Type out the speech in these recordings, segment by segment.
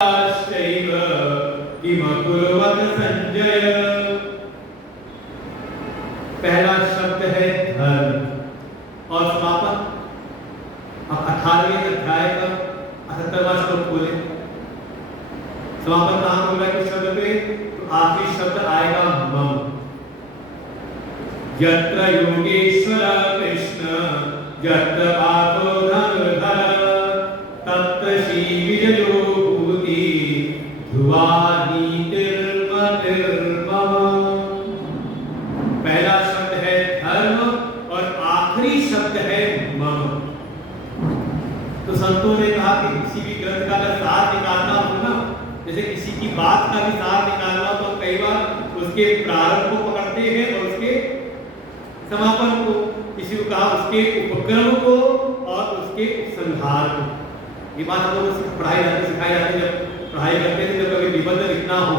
शैव किमकुर्वत संजय। पहला शब्द है धर्म और समापन। अब 18वें अध्याय का 78वां श्लोक खोले। समापन कहां होगा किस शब्द पे? तो आखिरी शब्द आएगा मम। यत्र योगेश्वर कृष्ण यत्र पार्थो धनुर्धर तत्र श्री विजयो भूति ध्रुवा नीतिर्मतिर्मम। पहला शब्द है धर्म और आखिरी शब्द है मम। तो संतों ने कहा कि किसी भी ग्रंथ का अगर सार निकालना हो ना, जैसे किसी की बात का भी सार निकालना हो तो कई बार उसके प्रारंभ को पकड़ते हैं और उसके समापन को, किसी को कहा उसके उपक्रम को और उसके उपसंहार को। ये बात हम लोग पढ़ाई जाती सिखाई जाती, जब पढ़ाई करते थे, जब कभी निबंध लिखना हो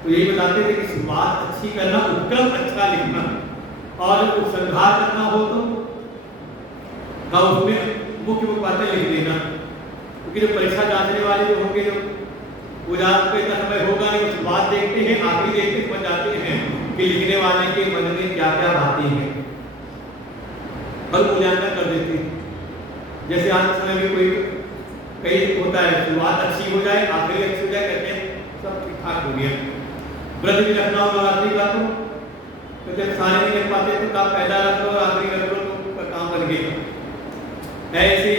तो यही बताते थे कि शुरुआत अच्छी करना, उपक्रम अच्छा लिखना और उपसंहार करना हो तो का उसमें मुख्य मुख्य बातें लिख देना। क्योंकि जो परीक्षा जांचने वाले जो होंगे, जो उजागर पे इतना समय होगा नहीं, उस बात देखते हैं, आखिरी देखते समझ जाते हैं कि लिखने वाले के मन में क्या क्या बातें हैं और मूल्यांकन कर देते हैं। जैसे आज समय में कोई कई होता है, शुरुआत अच्छी हो जाए आखिरी अच्छी हो जाए, कहते हैं सब ठीक ठाक हो गया। व्रत भी रखना हो नवरात्रि का तो जब सारे नहीं रख पाते तो का पहला रख लो और आखिरी रख लो तो काम बन गया। ऐसे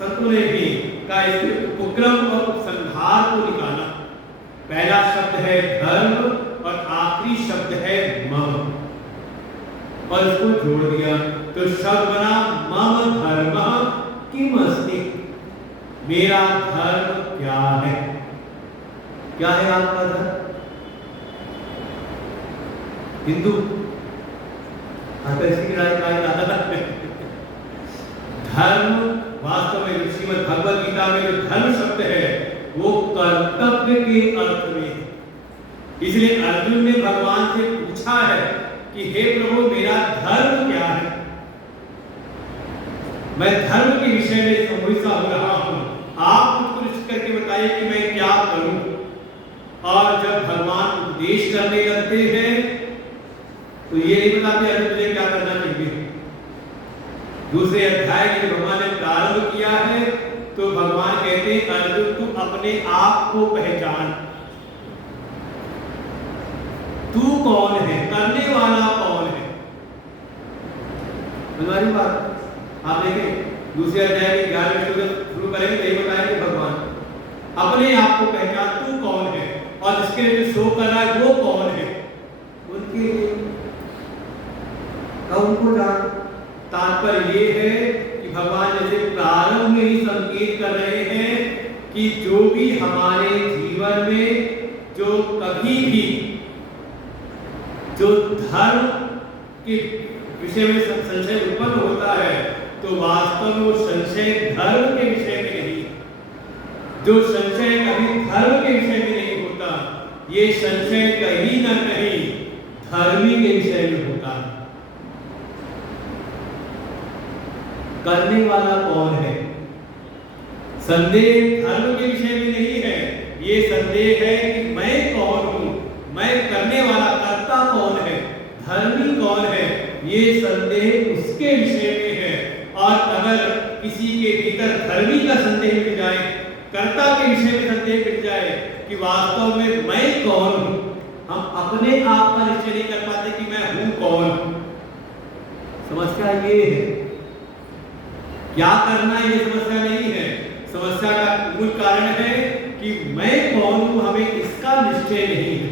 संतों ने भी का इसके उपक्रम और उपसंहार को निकाला। पहला शब्द है धर्म और आखिरी शब्द है मम और इसको जोड़ दिया तो शब्द बना मम धर्म किमस्ति। मेरा धर्म क्या है? क्या है आपका धर्म? हिंदू धर्म वास्तव में श्रीमद् भगवद गीता में जो धर्म शब्द है वो कर्तव्य के अर्थ में है। इसलिए अर्जुन ने भगवान से पूछा है कि हे प्रभु मेरा धर्म क्या है? मैं धर्म के विषय में समूहिसा हो रहा हूं, आप मुझको निश्चित करके बताइए कि मैं क्या करूं। और जब भगवान उपदेश करने लगते हैं तो ये नहीं बताते अर्जुन तुझे क्या करना चाहिए। दूसरे अध्याय में भगवान ने प्रारंभ किया है तो भगवान कहते हैं अर्जुन तू अपने आप को पहचान, तू कौन है, करने वाला कौन है। हमारी बात आप देखें दूसरे अध्याय के 11वें श्लोक शुरू करेंगे तो ये बताएंगे भगवान अपने आप को पहचान, तू कौन है और जिसके लिए जो शो कर रहा है वो कौन है, उनके लिए उनको जान। तात्पर्य ये है कि भगवान जैसे प्रारंभ में ही संकेत कर रहे हैं कि जो भी हमारे जीवन में जो कभी भी जो धर्म के विषय में संशय उत्पन्न होता है तो वास्तव में वो संशय धर्म के विषय में नहीं, जो संशय कभी धर्म के विषय में नहीं होता, ये संशय कहीं न कहीं धर्मी के विषय में होता है। करने वाला कौन है? संदेह धर्म के विषय में नहीं है, ये संदेह है कि मैं कौन हूं, मैं करने वाला कर्ता कौन है, धर्मी कौन है, ये संदेह उसके विषय में है। और अगर किसी के भीतर धर्मी का संदेह मिल जाए, कर्ता के विषय में संदेह मिल जाए कि वास्तव में मैं कौन हूं, हम अपने आप का निश्चय नहीं कर पाते कि मैं हूं कौन। समस्या ये है, क्या करना ये समस्या नहीं है, समस्या का मूल कारण है कि मैं कौन हूं, हमें इसका निश्चय नहीं है।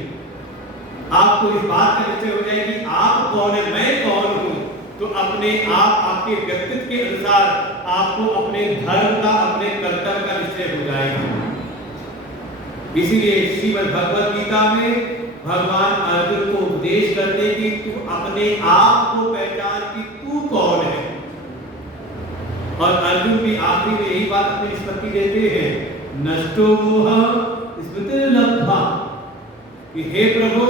आपको इस बात का निश्चय हो जाए कि आप कौन है, मैं कौन हूं, तो अपने आप आपके व्यक्तित्व के अनुसार आपको अपने धर्म का, अपने कर्तव्य का निश्चय हो जाएगा। इसीलिए श्रीमद् भगवद गीता में भगवान अर्जुन को उपदेश करते कि तू अपने आप को पहचान कि तू कौन है। और अर्जुन भी आखिरी में यही बात अपनी निष्पत्ति देते हैं, नष्टो मोह स्मृतिर्लब्धा, कि हे प्रभु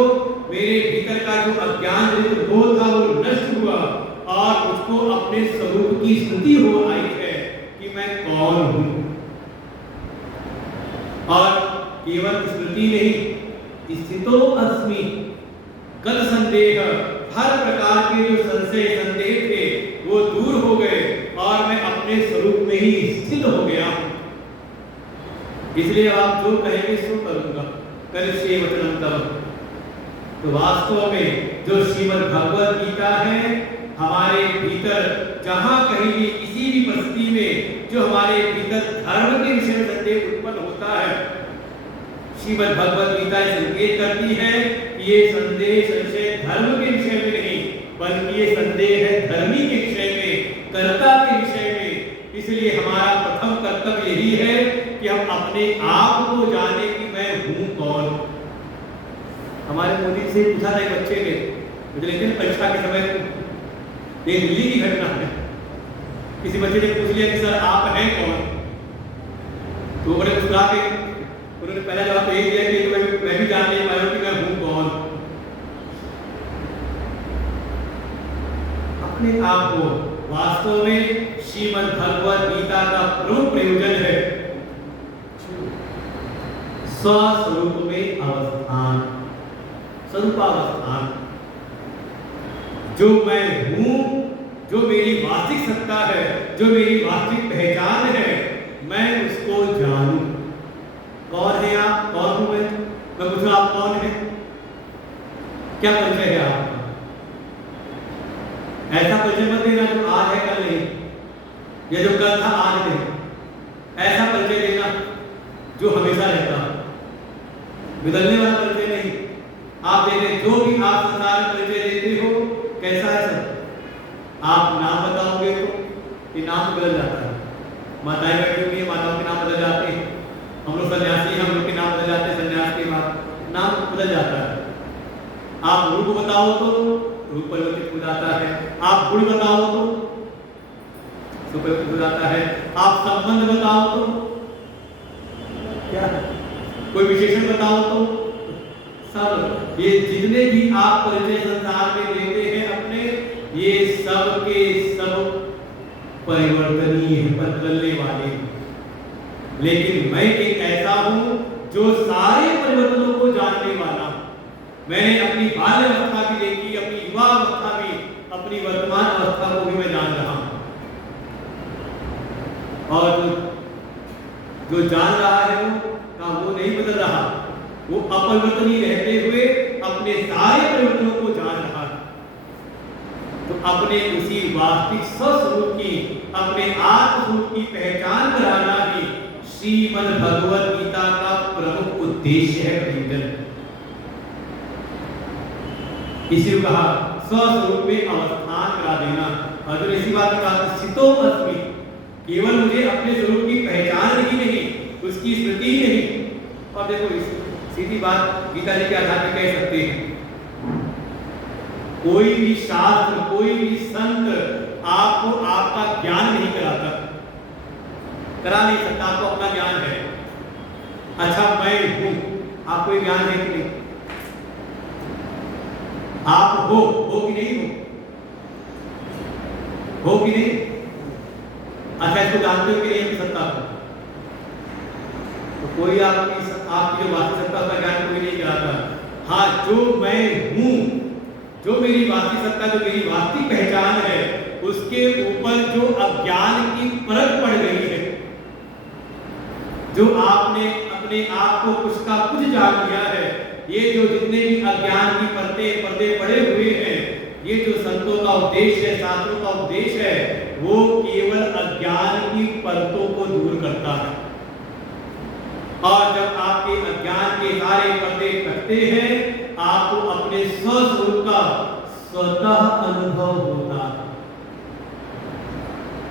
मेरे भीतर का जो अज्ञान जनित मोह था वो नष्ट हुआ और उसको अपने स्वरूप की स्मृति हो आई है कि मैं कौन हूं। और केवल स्मृति नहीं, स्थितो अस्मि, कल संदेह, हर प्रकार के जो संशय संदेह थे वो दूर हो गए और मैं अपने स्वरूप में ही स्थित हो गया हूं। इसलिए आप जो कहेंगे सो करूंगा, करिष्ये वचनं तव। तो वास्तव में जो श्रीमद् भगवत गीता है हमारे भीतर जहां कहीं भी किसी भी परिस्थिति में जो हमारे भीतर धर्म के विषय में संदेह उत्पन्न होता है, श्रीमद् भगवत गीता संकेत करती है कि ये संदेह संशय धर्म के विषय में नहीं, बल्कि ये संदेह है धर्मी के विषय में, कर्ता के विषय में। इसलिए हमारा प्रथम कर्तव्य यही है कि हम अपने आप को जाने कि मैं हूं कौन। हमारे मोदी से पूछा था एक बच्चे ने, मुझे लेकिन परीक्षा के समय ये दिल्ली की घटना है, किसी बच्चे ने पूछ लिया कि सर आप हैं कौन, तो बड़े मुस्कुरा के उन्होंने पहला जवाब तो यही दिया कि मैं भी जान नहीं पाया कि मैं हूं कौन। अपने आप को वास्तव में श्रीमद् भगवत गीता का प्रमुख प्रयोजन है स्वस्वरूप में अवस्थान, स्वरूपावस्थान। जो मैं हूं, जो मेरी वास्तविक सत्ता है, जो मेरी वास्तविक पहचान है, मैं उसको जानूं। कौन है आप, कौन हूं मैं पूछूं आप कौन है, क्या परिचय है आपका? ऐसा परिचय मत देना जो आज है कल नहीं, या जो कल था आज नहीं। ऐसा परिचय देना जो हमेशा रहता, बदलने वाला परिचय नहीं। आप देखें जो भी आप संसार में परिचय देते हो कैसा है सर, आप नाम बताओगे तो ये नाम बदल जाता है। माताएं बैठी हुई है, माताओं के नाम बदल जाते हैं। हम लोग सन्यासी, हम लोग के नाम बदल जाते हैं, सन्यास के बाद नाम बदल जाता है। आप रूप बताओ तो रूप परिवर्तित हो जाता है, आप गुण बताओ तो परिवर्तित हो जाता है, आप संबंध बताओ तो क्या है, कोई विशेषण बताओ तो सब। ये जितने भी आप परिचय संसार में देते हैं अपने, ये सब के सब परिवर्तनीय, बदलने वाले। लेकिन मैं एक ऐसा हूं जो सारे परिवर्तनों को जानने वाला। मैंने अपनी बाल्यावस्था भी देखी, अपनी युवा अवस्था भी, अपनी वर्तमान अवस्था को भी मैं जान रहा हूं। और जो जान रहा है वो नहीं बदल रहा, वो अपरिवर्तनीय रहते हुए अपने सारे परिवर्तनों को जान रहा है। तो अपने उसी वास्तविक स्वस्वरूप की, अपने आत्मस्वरूप की पहचान कराना ही श्रीमद् भगवत गीता का प्रमुख उद्देश्य है, प्रयोजन। इसी कहा स्वस्वरूप में अवस्थान करा देना। अर्जुन इसी बात में कहा स्थितो अस्मि, केवल मुझे अपने स्वरूप की पहचान ही नहीं, उसकी स्मृति ही नहीं। और देखो सीधी बात गीता जी के आधार पर कह सकते हैं, कोई भी शास्त्र, कोई भी संत आपको आपका ज्ञान नहीं कराता, करा नहीं सकता। आपको अपना ज्ञान है। अच्छा मैं हूं, आपको ज्ञान है कि नहीं? आप हो कि नहीं हो कि नहीं? अच्छा इसको जानते हो कि नहीं अपनी सत्ता को? तो कोई आपकी जो वास्तविक सत्ता का ज्ञान कोई नहीं कराता। हाँ, जो मैं हूं, जो मेरी वास्तविक सत्ता, जो मेरी वास्तविक पहचान है, उसके ऊपर जो अज्ञान की परत पड़ गई है, जो आपने अपने आप को कुछ का कुछ जान लिया है, ये जो जितने भी अज्ञान की पर्दे पड़े हुए हैं, ये जो संतों का उपदेश है, शास्त्रों का उपदेश है, वो केवल अज्ञान की परतों को दूर करता है। और जब आपके अज्ञान के सारे पर्दे कटते हैं, आपको अपने स्वस्वरूप का स्वतः अनुभव होता है।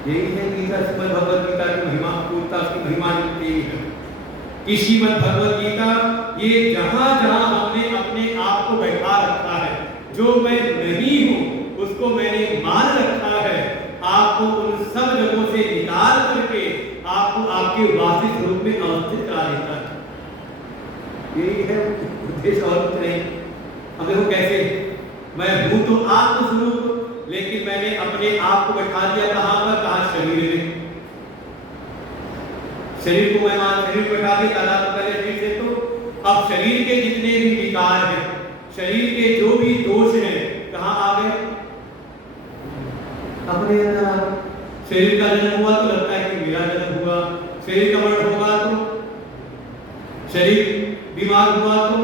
यही है गीता, श्रीमद् भगवत गीता की महिमा, पूर्णता की महिमा यही है कि श्रीमद् भगवत गीता ये जहां जहां हमने अपने आप को बैठा रखा है, जो मैं नहीं हूं उसको मैंने मान रखा है, आपको उन सब जगहों से निकाल करके आपको आपके वास्तविक रूप में अवस्थित करा देता है। यही है उद्देश्य, और कुछ नहीं। अब देखो कैसे, मैं हूं तो आत्मस्वरूप, लेकिन मैंने अपने आप को बैठा दिया कहां पर? कहां? शरीर में। शरीर को मैं शरीर बैठा दिया, पहले अब शरीर के जितने भी विकार हैं, शरीर के जो भी दोष हैं, कहाँ आ गए? अपने अंदर आ गए। शरीर का जन्म हुआ तो लगता है कि मेरा जन्म हुआ, शरीर का मरण होगा तो, शरीर बीमार हुआ तो,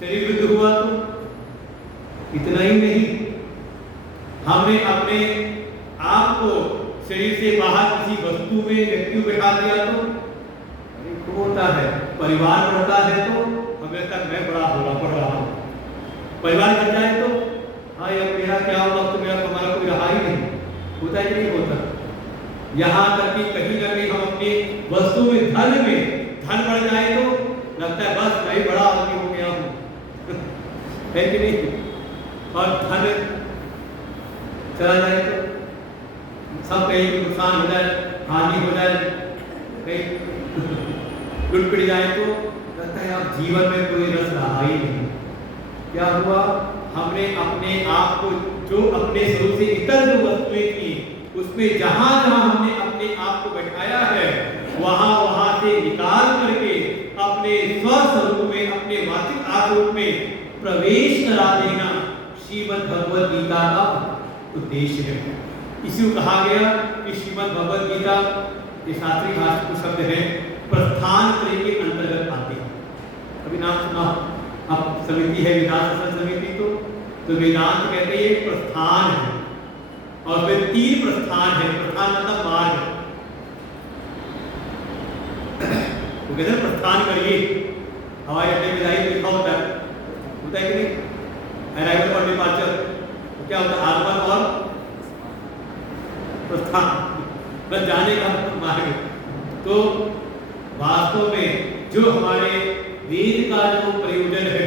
शरीर वृद्ध हुआ तो, इतना ही नहीं, हमने अपने आप को शरीर से बाहर किसी वस्तु में व्यक्ति को बैठा दिया तो होता है। परिवार बढ़ता है तो हमें तक मैं बड़ा पढ़ रहा हूँ, परिवार बढ़ जाए तो हाँ यार मेरा क्या होगा, तो मेरा हमारा कोई रहा ही नहीं, होता ही नहीं होता। यहाँ तक कि कहीं ना कहीं हम अपनी वस्तु में धन बढ़ जाए तो लगता है बस मैं बड़ा आदमी हो गया हूँ है कि नहीं? और धन चला जाए तो सब कहीं नुकसान हो जाए, हानि हो जाए, कहीं लुट पिट जाए तो लगता है अब जीवन में कोई रस रहा ही नहीं। क्या हुआ? हमने अपने आप को जो अपने स्वरूप से इतर जो वस्तुएं थी उसमें जहां जहां हमने अपने आप को बैठाया है वहां से निकाल करके अपने स्वस्वरूप में, अपने वास्तविक आत्म में प्रवेश करा देना श्रीमद् भगवद गीता का उद्देश्य है। इसी को कहा गया कि श्रीमद् भगवद गीता ये शास्त्रीय भाषा के शब्द है, प्रस्थान त्रय के अंतर्गत आते हैं। अभी नाम सुना, अब समिति है वेदांत समिति, तो वेदांत कहते हैं प्रस्थान है और फिर 3 प्रस्थान है। प्रस्थान मतलब मार्ग, वो कहते हैं प्रस्थान करिए, हवाई अड्डे में जाइए लिखा होता है कि नहीं, अराइवल और डिपार्चर, तो क्या होता है? आगमन और प्रस्थान, बस जाने का मार्ग। तो वास्तव में जो हमारे वेद का जो प्रयोजन है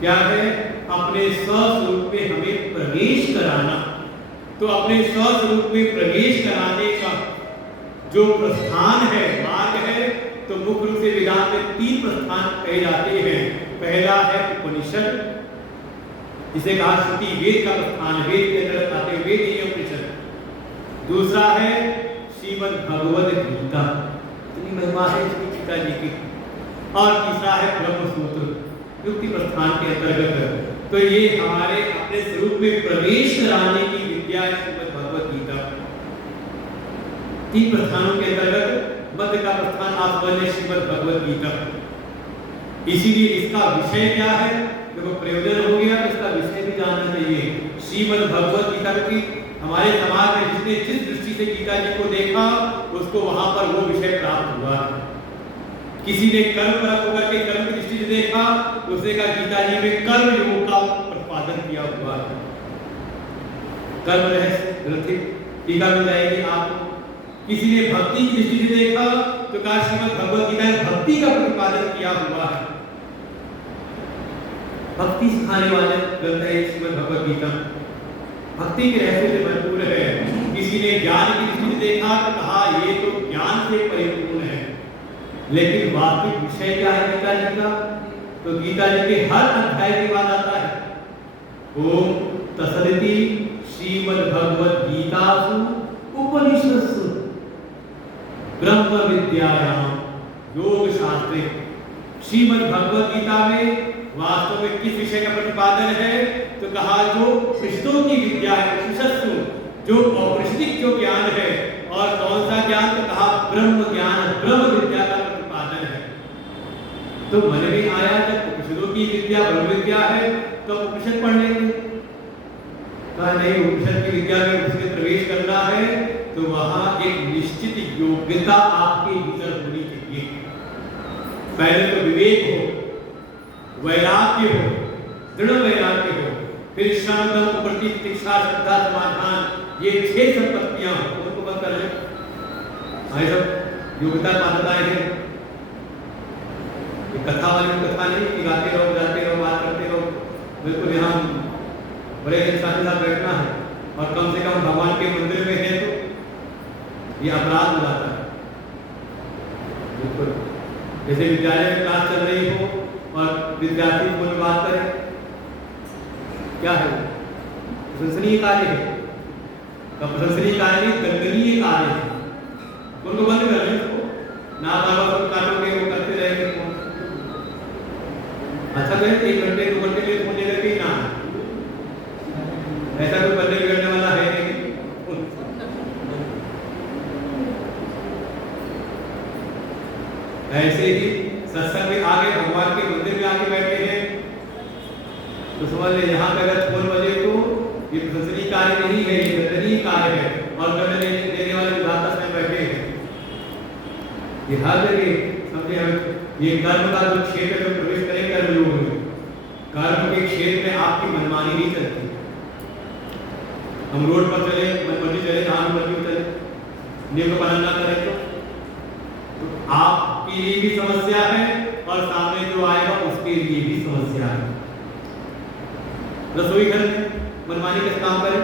क्या है? अपने स्वस्वरूप में हमें प्रवेश कराना। तो अपने स्वस्वरूप में प्रवेश कराने का जो प्रस्थान है, मार्ग है, तो मुख्य रूप से वेदांत में 3 प्रस्थान कहे जाते हैं। पहला है उपनिषद, जिसे कहा श्रुति, वेद का प्रस्थान, वेद के अंदर आते हैं वेद ही उपनिषद। दूसरा है श्रीमद् भगवद गीता, इतनी महिमा है इसकी गीता जी की। और तीसरा है ब्रह्म सूत्र, युक्ति प्रस्थान के अंतर्गत। तो ये हमारे अपने स्वरूप में प्रवेश कराने की विद्या है श्रीमद् भगवद गीता। 3 प्रस्थानों के अंतर्गत मध्य का प्रस्थान आप बोले श्रीमद् भगवद गीता। इसीलिए इसका विषय क्या है? देखो प्रयोजन हो गया, इसका विषय भी जानना चाहिए। श्रीमद् भगवद गीता की हमारे समाज में जिसने जिस दृष्टि से गीता जी को देखा उसको वहां पर वो विषय प्राप्त हुआ। किसी ने कर्म परक होकर के कर्म की दृष्टि से देखा, उसने कहा गीता जी में कर्म योग का प्रतिपादन किया हुआ है। कर्म रहस्य ग्रंथित टीका मिल जाएगी आपको। किसी ने भक्ति की दृष्टि से देखा तो कहा श्रीमद् भगवद गीता में भक्ति का प्रतिपादन किया हुआ है। भक्ति सिखाने वाले ग्रंथ है श्रीमद् भगवद गीता, भक्ति के रहस्य से भरपूर है। किसी ने ज्ञान की दृष्टि से देखा तो कहा ये तो ज्ञान से परिपूर्ण है। लेकिन वास्तविक विषय क्या है गीता जी का? तो गीता जी के हर अध्याय के बाद आता है ओम तत्सदिति श्रीमद् भगवद गीतासु उपनिषत्सु ब्रह्म विद्यायाम योग शास्त्रे। श्रीमद् भगवद गीता में वास्तव में किस विषय का प्रतिपादन है? तो कहा जो उपनिषदों की विद्या है, उपनिषत्सु, जो औपनिषदिक जो ज्ञान है। और कौन सा ज्ञान? तो कहा ब्रह्म ज्ञान, ब्रह्म विद्या का प्रतिपादन है। तो मन में आया जब उपनिषदों की विद्या ब्रह्म विद्या है तो उपनिषद पढ़ लेंगे। कहा नहीं, उपनिषद की विद्या में उसमें प्रवेश करना है तो वहां एक निश्चित योग्यता आपके भीतर होनी चाहिए। पहले तो विवेक हो, वैराग्य हो, दृढ़ वैराग्य हो, फिर श्रम दम प्रति प्रतीक्षा श्रद्धा समाधान, ये 6 संपत्तियां उनको बंद कर ले। भाई सब योग्यता मान्यताएं हैं। ये कथा वाली कथा नहीं कि गाते रहो जाते रहो बात करते रहो। बिल्कुल यहाँ बड़े इंसान के साथ बैठना है और कम से कम भगवान के मंदिर में है तो ये अपराध हो जाता है। बिल्कुल जैसे विद्यालय में क्लास चल रही हो और विद्यार्थी को बात करें, क्या है? प्रशंसनीय कार्य है। प्रशंसनीय कार्य नहीं, दंडनीय कार्य है। उनको बंद कर लें, ना बाबा काटोगे वो करते रहेंगे। थक गए 1 घंटे 2 घंटे के लिए फोन लेकर के ना, ऐसा कोई बनने बिगड़ने वाला है नहीं। ऐसे ही सत्संग में आगे भगवान के मंदिर में आके बैठे हैं तो समझ ले यहाँ पे अगर फोन बजे तो ये प्रशंसनीय कार्य नहीं है, ये दंडनीय कार्य है और दंड देने वाले विधाता स्वयं बैठे हैं। ये हर जगह समझे हम ये कर्म का जो क्षेत्र में प्रवेश करें कर्म योग में, कर्म के क्षेत्र में आपकी मनमानी नहीं चलती। हम रोड पर चले मनमर्जी चले जहाँ मर्जी चले नियम का पालन ना करें तो आपके लिए भी समस्या है और सामने जो आएगा उसके लिए भी समस्या है। रसोई घर में मनमानी का काम करें,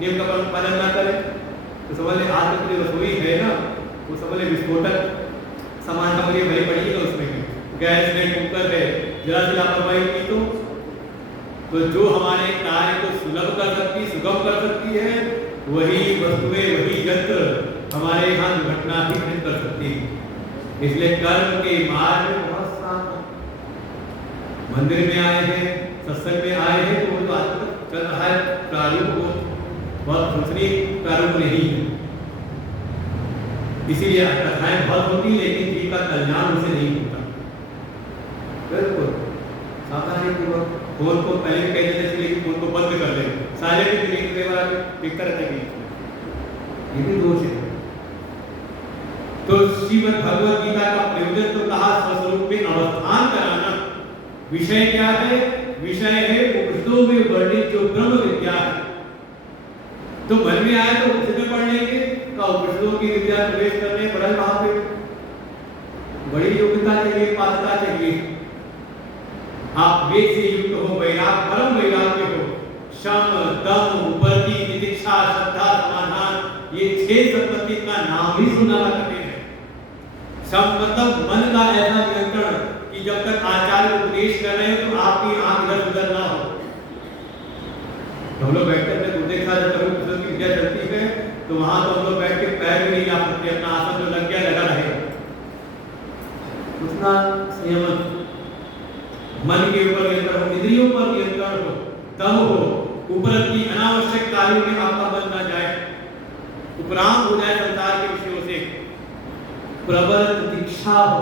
नियम का पालन ना करें तो समझ ले आज तक जो रसोई है ना वो समझ ले विस्फोटक सामान का लिए भरी पड़ी है उसमें गैस में कुकर है, जरा सी लापरवाही की तो जो हमारे कार्य को सुलभ कर सकती सुगम कर सकती है वही वस्तुएं वही यंत्र हमारे यहाँ दुर्घटना भी नहीं कर सकती। इसलिए कर्म के मार्ग में बहुत सावधान। मंदिर में आए हैं सत्संग में आए हैं तो वो तो आज तक चल रहा है प्रारूप को बहुत दूसरी प्रारूप नहीं है, इसीलिए कथाएं बहुत होती लेकिन जी का कल्याण उसे नहीं होता। बिल्कुल सावधानी पूर्वक फोन को पहले कह देने से लेकिन फोन को बंद कर ले, साइलेंट लिखने वाला दिखता रहता है, ये भी दोष है। तो श्रीमद् भगवद गीता का प्रयोजन तो कहा स्वस्वरूप में अवस्थान कराना। विषय क्या है? विषय है उपनिषदों में वर्णित जो ब्रह्म विद्या है। तो मन में आए तो उपनिषद में पढ़ लेंगे का उपनिषदों की विद्या प्रवेश करने पड़े, वहां पे बड़ी योग्यता चाहिए, पात्रता चाहिए। आप वेद से युक्त हो, वैराग परम वैराग्य हो, शम दम उपरति तितिक्षा श्रद्धा समाधान, ये 6 संपत्ति का नाम ही सुना करते हैं। शम मतलब मन का ऐसा नियंत्रण कि जब तक आचार्य उपदेश कर रहे हैं तो आपकी आंख इधर उधर ना हो। हम लोग बैठते हैं गुरुदेव के साथ जब पुस्तक की विद्या चलती है तो वहां तो हम लोग बैठ के पैर भी नहीं जा सकते, अपना आसन जो लग गया लगा रहे। उतना संयम मन के ऊपर नियंत्रण हो, इंद्रियों पर नियंत्रण हो, तब हो उपरत की अनावश्यक कार्यों में आपका मन ना जाए, उपरांत हो जाए संसार के विषयों से, प्रबल दीक्षा हो,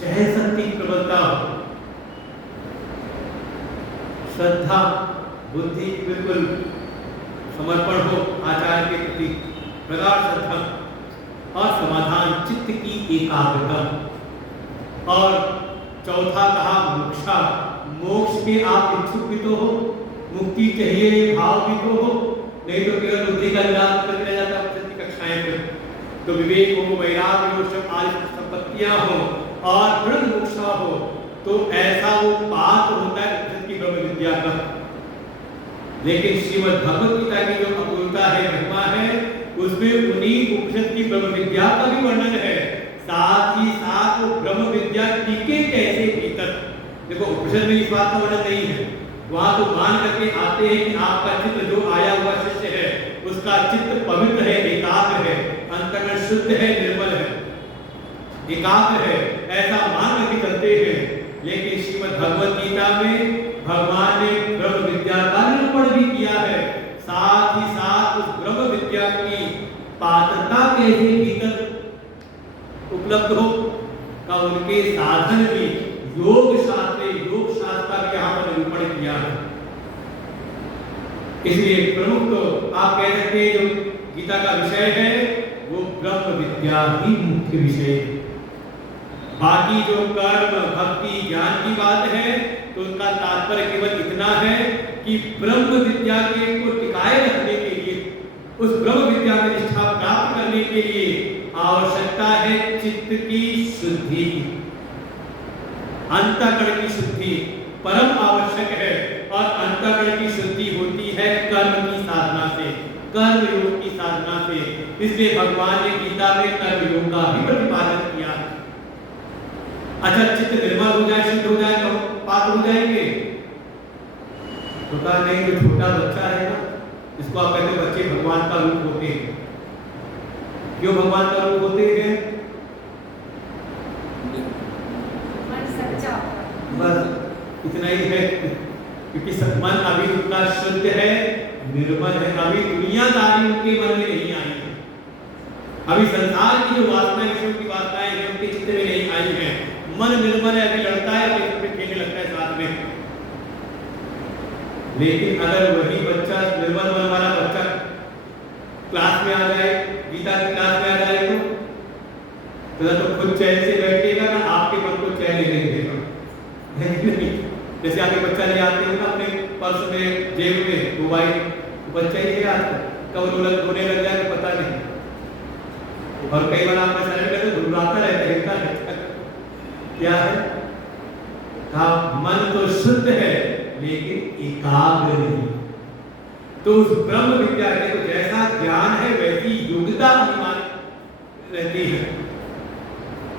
सहनशक्ति की प्रबलता हो, श्रद्धा बुद्धि बिल्कुल समर्पण हो आचार्य के प्रति, प्रगाढ़ श्रद्धा और समाधान चित्त की एकाग्रता। और चौथा कहा मोक्षा, मोक्ष के आप इच्छुक भी तो हो, मुक्ति चाहिए भाव भी तो हो, नहीं तो केवल बुद्धि का विलास करके रह जाता है की कक्षाएं पे। तो विवेक हो, वैराग्य हो, सब आदि संपत्तियां हो और दृढ़ मोक्षा हो तो ऐसा वो पात्र होता है उपनिषद की ब्रह्म विद्या का। लेकिन श्रीमद् भगवद गीता की जो अपूर्णता है, महिमा है, उसमें उन्हीं उपनिषद की ब्रह्म विद्या का भी वर्णन है, साथ ही साथ वो ब्रह्म विद्या टिके कैसे भीतर। देखो उपनिषद में इस बात का वर्णन नहीं है, वहां तो मान करके आते हैं कि आपका चित्त जो आया हुआ शिष्य है उसका चित्त पवित्र है, एकाग्र है, अंतःकरण शुद्ध है, निर्मल है, एकाग्र है, ऐसा मान करके चलते हैं। लेकिन श्रीमद् भगवद गीता में भगवान ने ब्रह्म विद्या का निरूपण भी किया है, साथ ही साथ उस ब्रह्म विद्या की पात्रता कैसे भीतर उपलब्ध हो का उनके साधन भी योग शास्त्र का भी यहाँ पर निरूपण किया है। इसलिए प्रमुख तो आप कह सकते हैं जो गीता का विषय है वो ब्रह्म विद्या ही मुख्य विषय है। बाकी जो कर्म भक्ति ज्ञान की बात है तो उनका तात्पर्य केवल इतना है कि ब्रह्म विद्या के को टिकाए रखने के लिए, उस ब्रह्म विद्या में निष्ठा प्राप्त करने के लिए आवश्यकता है चित्त की शुद्धि, अंतःकरण की शुद्धि परम आवश्यक है। और अंतःकरण की शुद्धि होती है कर्म की साधना से, कर्म योग की साधना से। इसलिए भगवान ने गीता में कर्म योग का भी प्रतिपादन किया है। अच्छा चित्त निर्मल हो जाए, शुद्ध हो जाए तो पात्र हो जाएंगे? तो कहा नहीं, जो छोटा बच्चा है ना, जिसको आप कहते हैं बच्चे भगवान का रूप होते हैं। क्यों भगवान का रूप होते हैं? बस इतना ही है, क्योंकि मन अभी उनका शुद्ध है, निर्मल है। अभी दुनियादारी उनके मन में नहीं आई है, अभी संसार की जो वासनाएं, विषयों की वासनाएं उनके चित्त में नहीं आई है। मन निर्मल है, अभी लड़ता है, अभी उनके खेलने लगता है साथ में। लेकिन अगर वही बच्चा, निर्मल मन वाला बच्चा क्लास में आ जाए, गीता की क्लास में आ जाए, तो खुद चैन से बैठेगा ना, आपके मन को चैन नहीं देगा। जैसे आपके बच्चा ले आते हो ना अपने पर्स में, जेब में मोबाइल, बच्चा ही है आता, कब रोने लग जाए तो पता नहीं। और कई बार आप ऐसा करते हो, घुराता रहता है, क्या है? हाँ, मन तो शुद्ध है लेकिन एकाग्र नहीं। तो उस ब्रह्म विद्या के तो जैसा ज्ञान है वैसी योग्यता अनिवार्य रहती है।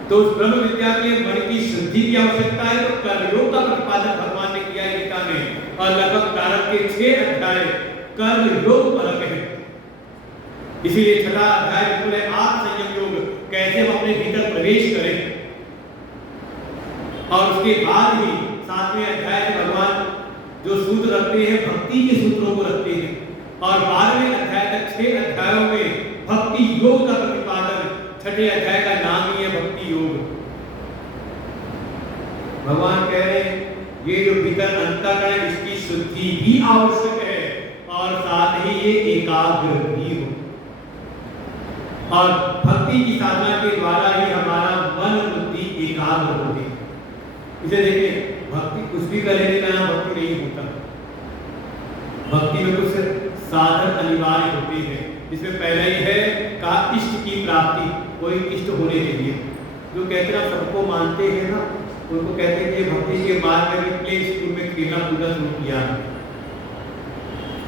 तो उस ब्रह्म विद्या के मन की शुद्धि की आवश्यकता है। तो कर्मयोग का प्रतिपादन भगवान ने किया है गीता में, और लगभग प्रारंभ के 6 अध्याय कर्मयोग पर है। इसीलिए 6वां अध्याय बिल्कुल है आत्म संयम योग, कैसे हम अपने भीतर प्रवेश करें। और उसके बाद ही 7वें अध्याय में भगवान जो सूत्र रखते हैं, भक्ति के सूत्रों को रखते हैं। और 12वें अध्याय तक 6 अध्यायों में भक्ति योग का प्रतिपादन, 6ठे अध्याय का नाम ही है भक्ति योग। भगवान कह रहे हैं ये जो भीतर अंतःकरण है इसकी शुद्धि भी आवश्यक है, और साथ ही ये एकाग्र भी हो। और भक्ति की साधना के द्वारा ही हमारा मन बुद्धि एकाग्र होती है। इसे देखिए, भक्ति कुछ भी करेंगे का नाम भक्ति नहीं होता। भक्ति में कुछ साधन अनिवार्य होते हैं, जिसमें पहला ही है का इष्ट की प्राप्ति, कोई इष्ट होने के लिए। जो कहते हैं सबको मानते हैं ना, उनको कहते हैं कि भक्ति के बाद में प्ले स्कूल में खेलना कूदना शुरू किया।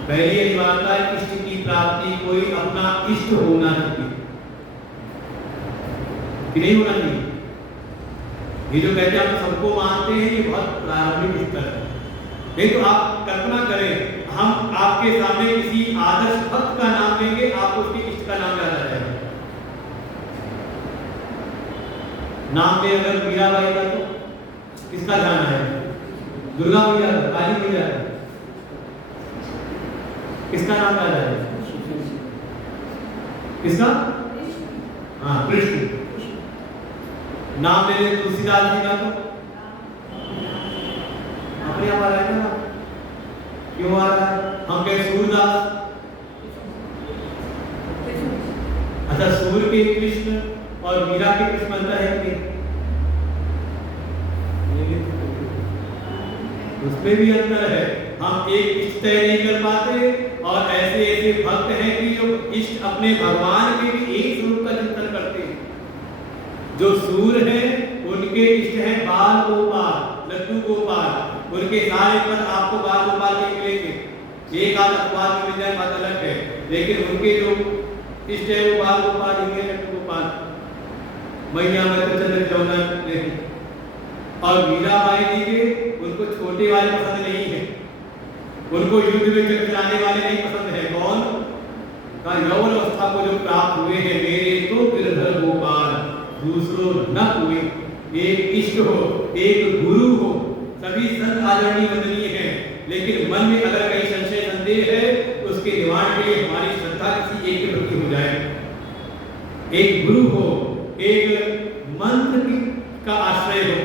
पहली अनिवार्यता है इष्ट की प्राप्ति, कोई अपना इष्ट होना चाहिए कि नहीं होना चाहिए। ये जो कहते हैं हम सबको मानते हैं, ये बहुत प्रारंभिक स्तर है। नहीं तो आप कल्पना करें, हम आपके सामने किसी आदर्श भक्त का नाम लेंगे, आपको उसके इष्ट का नाम याद आ जाएगा। नाम ले अगर मीराबाई का, तो किसका ध्यान है? दुर्गा मैया का, काली मैया का, किसका नाम याद आएगा? किसका? हाँ, कृष्ण। नाम ले ले तुलसीदास जी का, तो अपने आप आ रहा है ना? क्यों आ रहा है? हम कहे सूरदास, अच्छा सूर्य के कृष्ण और मीरा के कृष्ण अंतर है कि उसमें भी अंतर है। हम एक इष्ट तय नहीं कर पाते, और ऐसे ऐसे भक्त हैं कि जो इष्ट अपने भगवान के भी एक स्वरूप का चिंतन करते हैं। जो सूर्य है उनके इष्ट हैं बाल गोपाल, लड्डू गोपाल, उनके सारे पद आपको बाल गोपाल के मिलेंगे। एक आध अखबार में मिल जाए बात अलग है, लेकिन उनके जो इष्ट है वो बाल गोपाल ही है, लड्डू गोपाल, मैया में तो चंद्र चौदह। और मीराबाई जी के उनको छोटे वाले पसंद नहीं है, उनको युद्ध में चलाने वाले नहीं पसंद है। कौन? का यौवन अवस्था को जो प्राप्त हुए हैं, मेरे तो गिरधर गोपाल, दूसरों न हुए। एक इष्ट हो, एक गुरु हो, सभी संत आदरणीय वंदनीय हैं, लेकिन मन में अगर कहीं संशय संदेह है तो उसके निवारण के लिए हमारी श्रद्धा किसी एक के प्रति हो जाए। एक गुरु हो, एक मंत्र का आश्रय हो।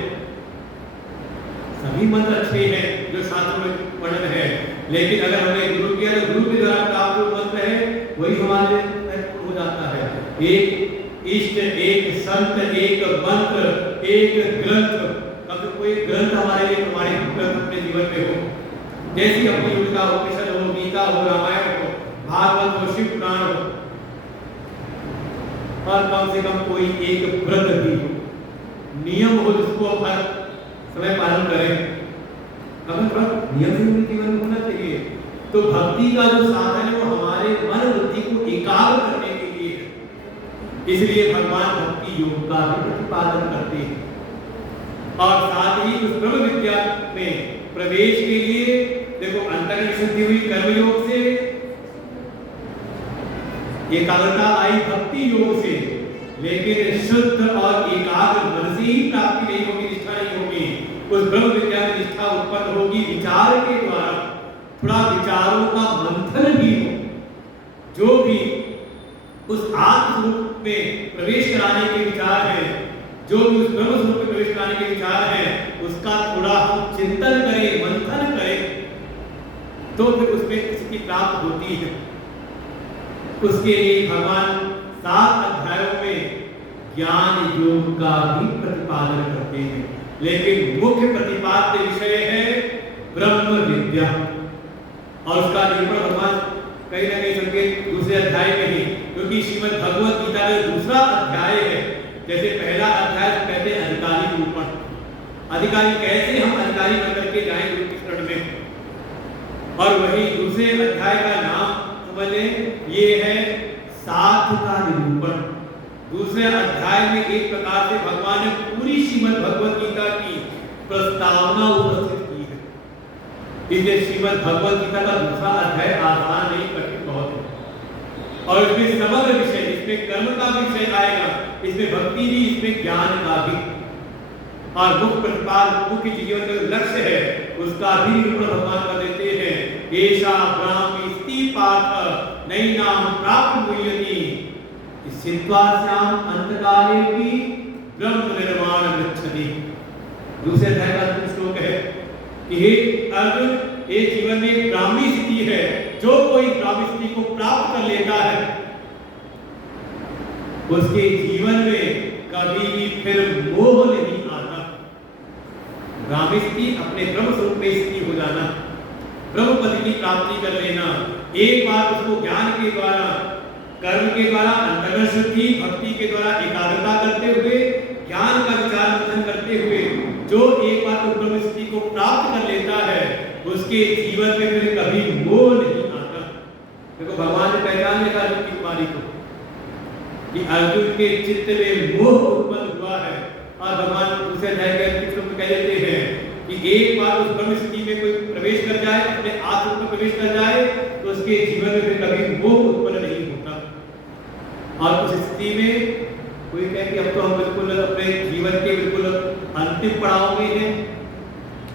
सभी मंत्र अच्छे हैं जो शास्त्रों में वर्णन है, लेकिन अगर हमने गुरु किया तो गुरु के द्वारा प्राप्त जो मंत्र है वही हमारे हो जाता है। एक इष्ट, एक संत, एक मंत्र, एक ग्रंथ। कभी कोई ग्रंथ हमारे लिए प्रमाणित ग्रंथ अपने जीवन में हो, जैसी अपनी युक्ता हो, कृष्ण हो, गीता हो, रामायण हो, भागवत हो, शिव पुराण हो, और कम से कम कोई एक व्रत भी हो, नियम हो जिसको हम हर समय पालन करें। कभी व्रत नियम से अपने जीवन में होना चाहिए। तो भक्ति का जो साधन है वो हमारे मन बुद्धि को एकाग्र करने के लिए है। इसलिए भगवान भक्ति योग का भी प्रतिपादन करते हैं। और साथ ही उस ब्रह्म विद्या में प्रवेश के लिए देखो अंतर्गत शुद्धि हुई कर्मयोग से, एकाग्रता आई भक्ति योग से, लेकिन शुद्ध और एकाग्र मन से ही प्राप्ति नहीं होगी, निष्ठा नहीं होगी। उस ब्रह्म विद्या में निष्ठा उत्पन्न विचार के द्वारा थोड़ा विचारों का मंथन भी हो, जो भी उस आत्म स्वरूप में प्रवेश कराने के विचार हैं, जो भी उस ब्रह्म स्वरूप में प्रवेश कराने के विचार हैं, उसका थोड़ा हम चिंतन करें, मंथन करें, तो फिर उसमें इसकी प्राप्त होती है। उसके लिए भगवान 7 अध्यायों में ज्ञान योग का भी प्रतिपादन करते हैं, लेकिन मुख्य प्रतिपाद्य विषय है ब्रह्म विद्या, और उसका निरूपण भगवान कहीं ना कहीं संकेत दूसरे अध्याय में ही, क्योंकि श्रीमद् भगवत गीता में दूसरा अध्याय है। जैसे पहला अध्याय तो कहते हैं अधिकारी निरूपण, अधिकारी कैसे हम अधिकारी बनकर के जाएं गुरु के शरण में, और वही दूसरे अध्याय का नाम समझ लें, ये है साध का निरूपण। दूसरे अध्याय में एक प्रकार से भगवान ने पूरी श्रीमद् भगवत गीता की प्रस्तावना उपस्थित की है। इसलिए श्रीमद् भगवत गीता का दूसरा अध्याय आसान नहीं, कठिन बहुत है, और इसमें समग्र विषय, इसमें कर्म का विषय आएगा, इसमें भक्ति भी, इसमें ज्ञान का भी, और मुख्य प्रतिपाद मुख्य जीवन का लक्ष्य है उसका भी निरूपण भगवान कर देते हैं। ऐसा ब्राह्मी पाठ नैनाम प्राप्त मुह्यति सिद्धास्याम अंतकाले भी ब्रह्म निर्वाण गच्छति। दूसरे अध्याय का अंतिम श्लोक है कि हे अर्जुन, ये जीवन में ब्राह्मी स्थिति है, जो कोई ब्राह्मी स्थिति को प्राप्त कर लेता है उसके जीवन में कभी भी फिर मोह नहीं आता। ब्राह्मी स्थिति अपने ब्रह्म स्वरूप में स्थिति हो जाना, ब्रह्म पद की प्राप्ति कर लेना, एक बार उसको ज्ञान के द्वारा, कर्म के द्वारा अंतर्गत शुद्धि, भक्ति के द्वारा एकाग्रता करते हुए, ज्ञान का विचार मंथन करते हुए जो एक बार उस ब्रह्म स्थिति को प्राप्त कर लेता है, उसके जीवन में फिर कभी मोह नहीं आता। देखो भगवान ने पहचान लिया अर्जुन की कुमारी को कि अर्जुन के चित्त में मोह उत्पन्न हुआ है, और भगवान दूसरे अध्याय के अंतिम श्लोक में कह देते हैं कि एक बार उस ब्रह्म स्थिति में कोई प्रवेश कर जाए, अपने आत्म में प्रवेश कर जाए, तो उसके जीवन में फिर कभी मोह उत्पन्न नहीं होता। और उस स्थिति में कोई कहे कि अब तो हम बिल्कुल अपने जीवन के बिल्कुल अंतिम पड़ाव में हैं,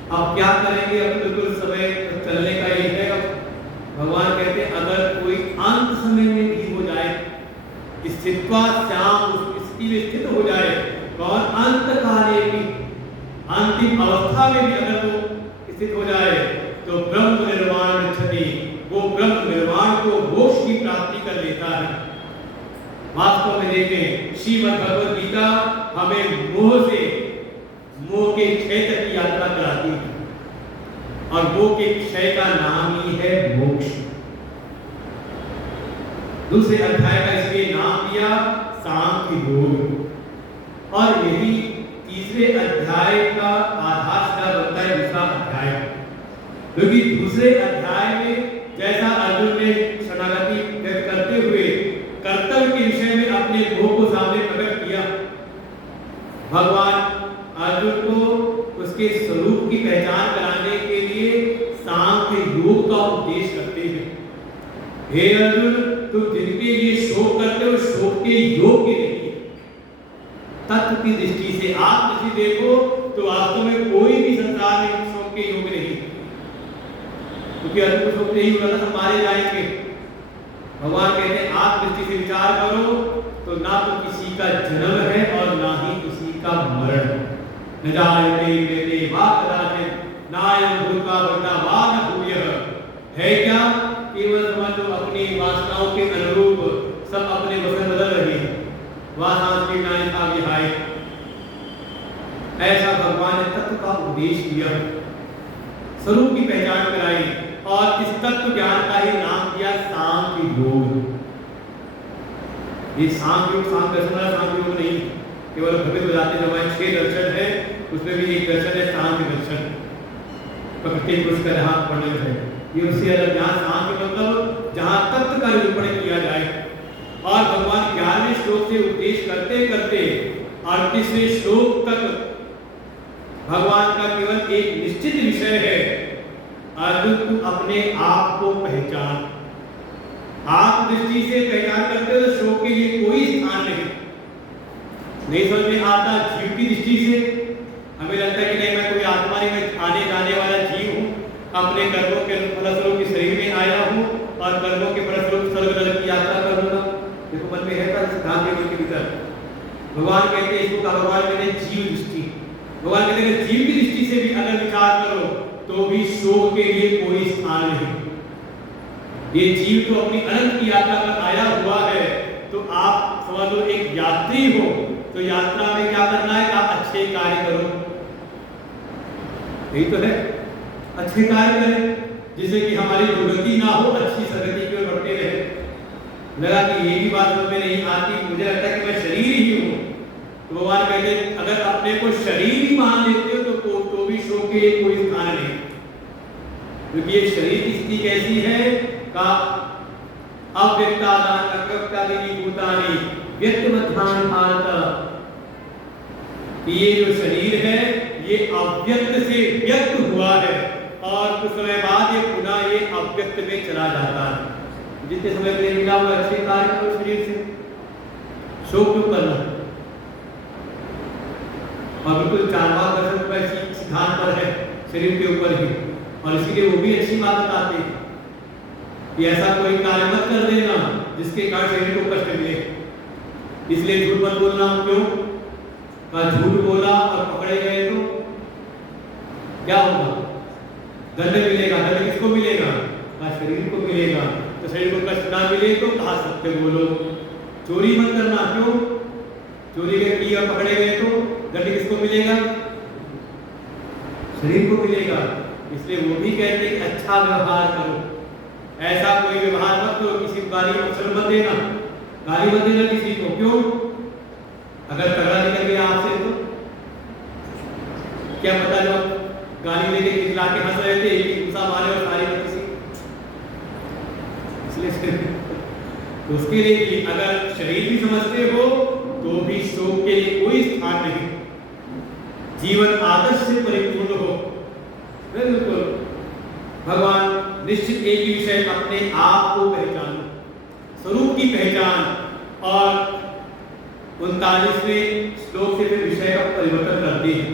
अब क्या करेंगे, अब बिल्कुल समय चलने का ही है। भगवान कहते हैं अगर कोई अंत समय में भी हो जाए, स्थित्वा श्याम, उस स्थिति में स्थित हो जाए, और अंत काले भी, अंतिम अवस्था में भी अगर वो स्थित हो जाए, तो ब्रह्म निर्वाण गच्छति, वो ब्रह्म निर्वाण को, मोक्ष की प्राप्ति कर लेता है। वास्तव में देखें श्रीमद् भगवत गीता हमें मोह से, मोह के क्षय तक की यात्रा कराती है, और मोह के क्षय का नाम ही है मोक्ष। दूसरे अध्याय का इसलिए नाम दिया सांख्य योग, और यही तीसरे अध्याय का आधारशिला बनता है दूसरा अध्याय, क्योंकि दूसरे अध्याय में जैसा अर्जुन ने शरणागति व्यक्त करते हुए कर्तव्य के विषय में अपने मोह को सामने प्रकट किया, भगवान अर्जुन को उसके स्वरूप की पहचान कराने के लिए सांख्य योग का उपदेश करते हैं। हे अर्जुन, तुम जिनके लिए शोक करते हो, शोक के योग्य नहीं। तत्व की दृष्टि से आप दृष्टि देखो तो वास्तव में कोई भी संसार में शोक के योग्य नहीं, क्योंकि अर्जुन को शोक नहीं होगा तो मारे जाएंगे। भगवान कहते हैं आप दृष्टि से विचार करो तो ना तो किसी का जन्म है और ना ही किसी का मरण। न जायते मृते वा कदाचित् नायं भूत्वा भविता वा न भूयः। है क्या? केवल समझ लो अपनी वासनाओं के अनुरूप सब अपने वचन बदल रहे हैं, वासना की नायिका विहाय। ऐसा भगवान ने तत्व का उपदेश दिया, स्वरूप की पहचान कराई, और इस तत्व ज्ञान का ही नाम दिया सांख्य योग। ये सांख्य योग, सांख्य दर्शन, सांख्य योग नहीं केवल भवित बताते जब 6 दर्शन है, उसमें भी एक दर्शन है सांख्य दर्शन, प्रकृति पुरुष का जहाँ वर्णन है। ये उससे अलग ज्ञान सांख्य मतलब जहाँ तत्व का निरूपण किया जाए। और भगवान 11वें श्लोक से उपदेश करते करते 38वें श्लोक तक भगवान का केवल एक निश्चित विषय है, अर्जुन तू अपने आप को पहचान। आप दृष्टि से पहचान करते हो तो शोक के लिए कोई स्थान नहीं समझ में आता। जीव की दृष्टि से हमें लगता है कि नहीं, मैं कोई आत्मा नहीं, मैं आने जाने वाला जीव हूँ, और कर्मों के फलस्वरूप स्वर्ग नरक की यात्रा करूंगा। देखो मन में है था सिद्धांत देव के भीतर। भगवान कहते हैं इसको कहा, भगवान कहते हैं जीव दृष्टि। भगवान कहते हैं जीव की दृष्टि से भी अगर विचार करो तो भी शोक के लिए कोई स्थान नहीं। ये जीव तो अपनी अनंत की यात्रा पर आया हुआ है, तो आप समझ लो एक यात्री हो, तो यात्रा में क्या करना है, आप अच्छे कार्य करो। यही तो है, अच्छे कार्य करें जिससे कि हमारी दुर्गति ना हो, अच्छी सदगति की ओर बढ़ते रहे। लगा कि ये भी बात में नहीं आती, मुझे लगता है कि मैं शरीर ही हूँ, तो भगवान कहते हैं अगर अपने को शरीर ही मान लेते हो तो भी शोक के लिए कोई स्थान नहीं। क्योंकि ये शरीर की स्थिति कैसी है का अव्यक्तादान अव्यक्तादि भूतानि व्यक्त मध्यान भारत, ये जो शरीर है ये अव्यक्त से व्यक्त हुआ है और कुछ समय बाद ये पुनः ये अव्यक्त में चला जाता है। जितने समय के लिए मिला हुआ अच्छे कार्य करो शरीर से, शोक क्यों करना। और बिल्कुल चारवाक दर्शन का सिद्धांत पर है शरीर के ऊपर ही, और इसीलिए वो भी अच्छी बात बताते हैं कि ऐसा कोई कार्य मत कर देना जिसके कारण शरीर को कष्ट मिले। इसलिए झूठ मत बोलना। क्यों का झूठ बोला और पकड़े गए तो क्या होगा, दंड मिलेगा। दंड किसको मिलेगा, का शरीर को मिलेगा। तो शरीर को कष्ट ना मिले तो कहा सत्य बोलो। चोरी मत करना। क्यों, चोरी के की और पकड़े गए तो दंड किसको मिलेगा, शरीर को मिलेगा। इसलिए वो भी कहते हैं अच्छा व्यवहार करो। ऐसा कोई व्यवहार मत करो, किसी को गाली मत देना, गाली मत देना किसी को। क्यों, अगर तगड़ा निकल गया आपसे तो क्या पता जो गाली लेके खिला के हंस रहे थे, एक गुस्सा मारे और सारी बात किसी। इसलिए तो उसके लिए कि अगर शरीर भी समझते हो तो भी शोक के लिए कोई स्थान नहीं। जीवन आदर्श से परिपूर्ण हो। बिल्कुल भगवान निश्चित एक ही विषय अपने आप को पहचानो, स्वरूप की पहचान। और 39वें श्लोक से फिर विषय का परिवर्तन करते हैं।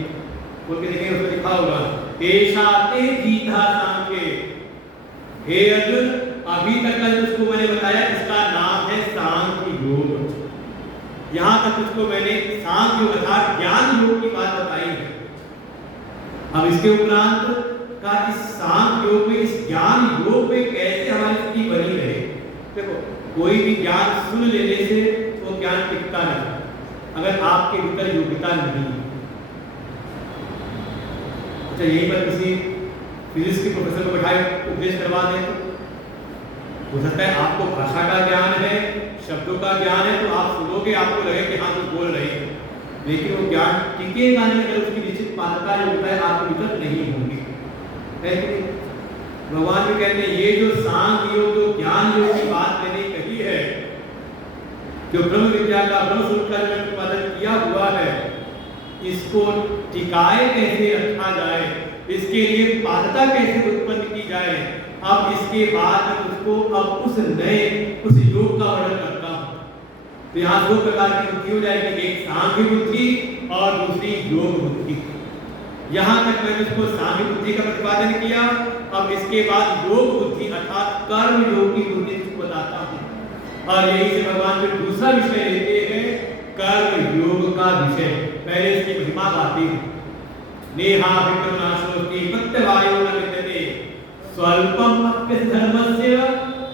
बोल के देखेंगे उसमें लिखा होगा एशाते जीता सांख्य। हे अर्जुन, अभी तक का जिसको मैंने बताया इसका नाम है सांख्य योग। यहाँ तक तुझको मैंने सांख्य योग अर्थात ज्ञान योग की बात बताई है। अब इसके उपरांत का इस सांख्य योग में, इस ज्ञान योग में कैसे हमारी स्थिति बनी रहे। देखो कोई भी ज्ञान सुन लेने से वो ज्ञान टिकता नहीं अगर आपके भीतर योग्यता नहीं है। अच्छा यहीं पर किसी फिजिक्स के प्रोफेसर को बैठाए उपदेश करवा दें तो हो सकता है आपको भाषा का ज्ञान है, शब्दों का ज्ञान है, तो आप सुनोगे आपको लगे कि हाँ कुछ बोल रहे हैं, लेकिन वो ज्ञान टिकेगा नहीं अगर उसकी निश्चित पात्रता योग्यता आपके भीतर नहीं होगी। भगवान भी कहते हैं ये जो सांख्य योग, जो ज्ञान योग की बात मैंने कही है, जो ब्रह्म विद्या का ब्रह्म स्वरूप का प्रतिपादन किया हुआ है, इसको टिकाए कैसे रखा जाए, इसके लिए पात्रता कैसे उत्पन्न की जाए। अब इसके बाद मैं उसको अब उस योग का वर्णन करता हूँ। तो यहाँ दो प्रकार की बुद्धि हो जाएगी, एक सांख्य बुद्धि और दूसरी योग बुद्धि। यहाँ तक मैंने उसको सांख्य बुद्धि का प्रतिपादन किया। अब इसके बाद योग बुद्धि अर्थात कर्म योग की बुद्धि को बताता हूँ। और यही से भगवान फिर दूसरा विषय लेते हैं, कर्म योग का विषय। पहले इसकी महिमा गाते हैं। नेहा विक्रमनाशोस्ति प्रत्यवायो न विद्यते स्वल्पम अप्यस्य धर्मस्य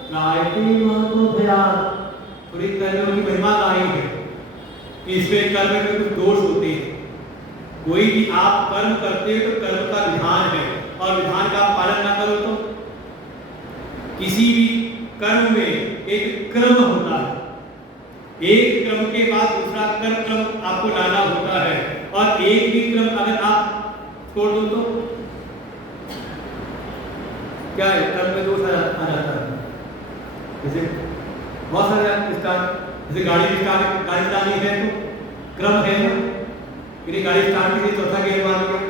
त्रायते महतो भयात्। थोड़ी कर्मों की महिमा गाई है कि इसमें कर्म में कुछ दोष होते हैं। कोई भी आप कर्म करते हो तो कर्म का विधान है और विधान का पालन ना करो तो किसी भी कर्म में एक क्रम होता है, एक क्रम के बाद दूसरा क्रम आपको लाना होता है। और एक भी क्रम अगर आप छोड़ दो तो क्या है, क्रम में दोष आ जाता है। जैसे बहुत सारे स्टार्ट, जैसे गाड़ी चलानी है तो क्रम है ना, कि गाड़ी स्टार्ट की चौथा गियर मार दिया,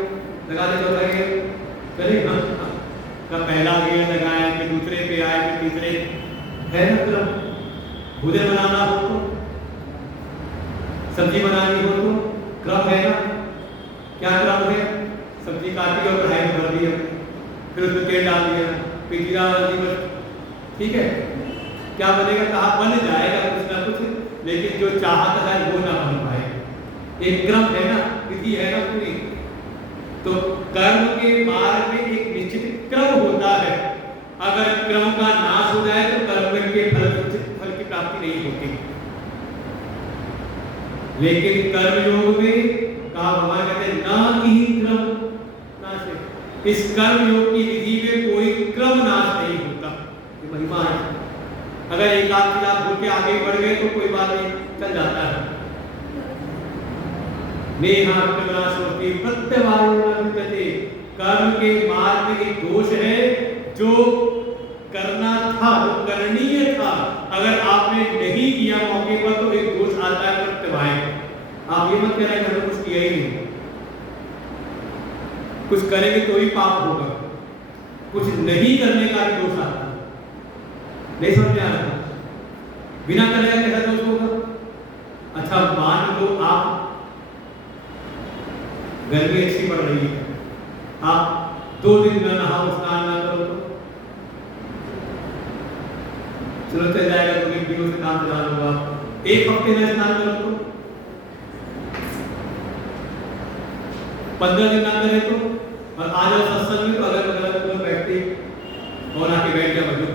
लगा दे चौथा गियर, चलिए हाँ का पहला गियर लगाए, फिर दूसरे पे आए, फिर तीसरे, है ना क्रम। भोजन बनाना हो तो, सब्जी बनानी हो तो क्रम है ना। क्या क्रम है, सब्जी काटी और कढ़ाई में भर दिया, फिर उसमें तेल डाल दिया, फिर जीरा हल्दी ठीक है, क्या बनेगा? कहा बन जाएगा कुछ ना कुछ, लेकिन जो चाहता है वो ना बन पाए। एक क्रम है ना, विधि है ना पूरी। तो कर्म के मार्ग में एक निश्चित क्रम होता है। अगर क्रम का नाश हो जाए तो कर्म के फल की प्राप्ति नहीं होती। लेकिन कर्मयोग में कहा भगवान कहते हैं ना कि क्रम नाश है। इस कर्म योग की विधि में कोई क्रम नाश नहीं होता। ये महिमा है। अगर एक आध चीज आप भूल के आगे बढ़ गए तो कोई बात नहीं, चल जाता है। नेहा क्रमनाशोति प्रत्यवायोनविद्यते। कर्म के मार्ग में एक दोष है, जो करना था, जो करणीय था, अगर आपने नहीं किया मौके पर तो एक दोष आता है प्रत्यवाय। आप ये मत कह रहे मैंने कुछ किया ही नहीं। कुछ करेंगे तो ही पाप होगा, कुछ नहीं करने का भी दोष आता है। नहीं समझ में आ रहा? बिना करेगा कैसा दोष होगा? अच्छा मान लो आप गर्मी अच्छी पड़ रही है, आप 2 दिन न नहाओ, स्नान ना करो तो चलो चल जाएगा, 2 दिन पीओ से काम चला लो। आप 1 हफ्ते में स्नान करो तो 15 दिन ना करे तो, और आ जाओ सत्संग में तो अगर लोग बैठते और आके बैठ गया बजो,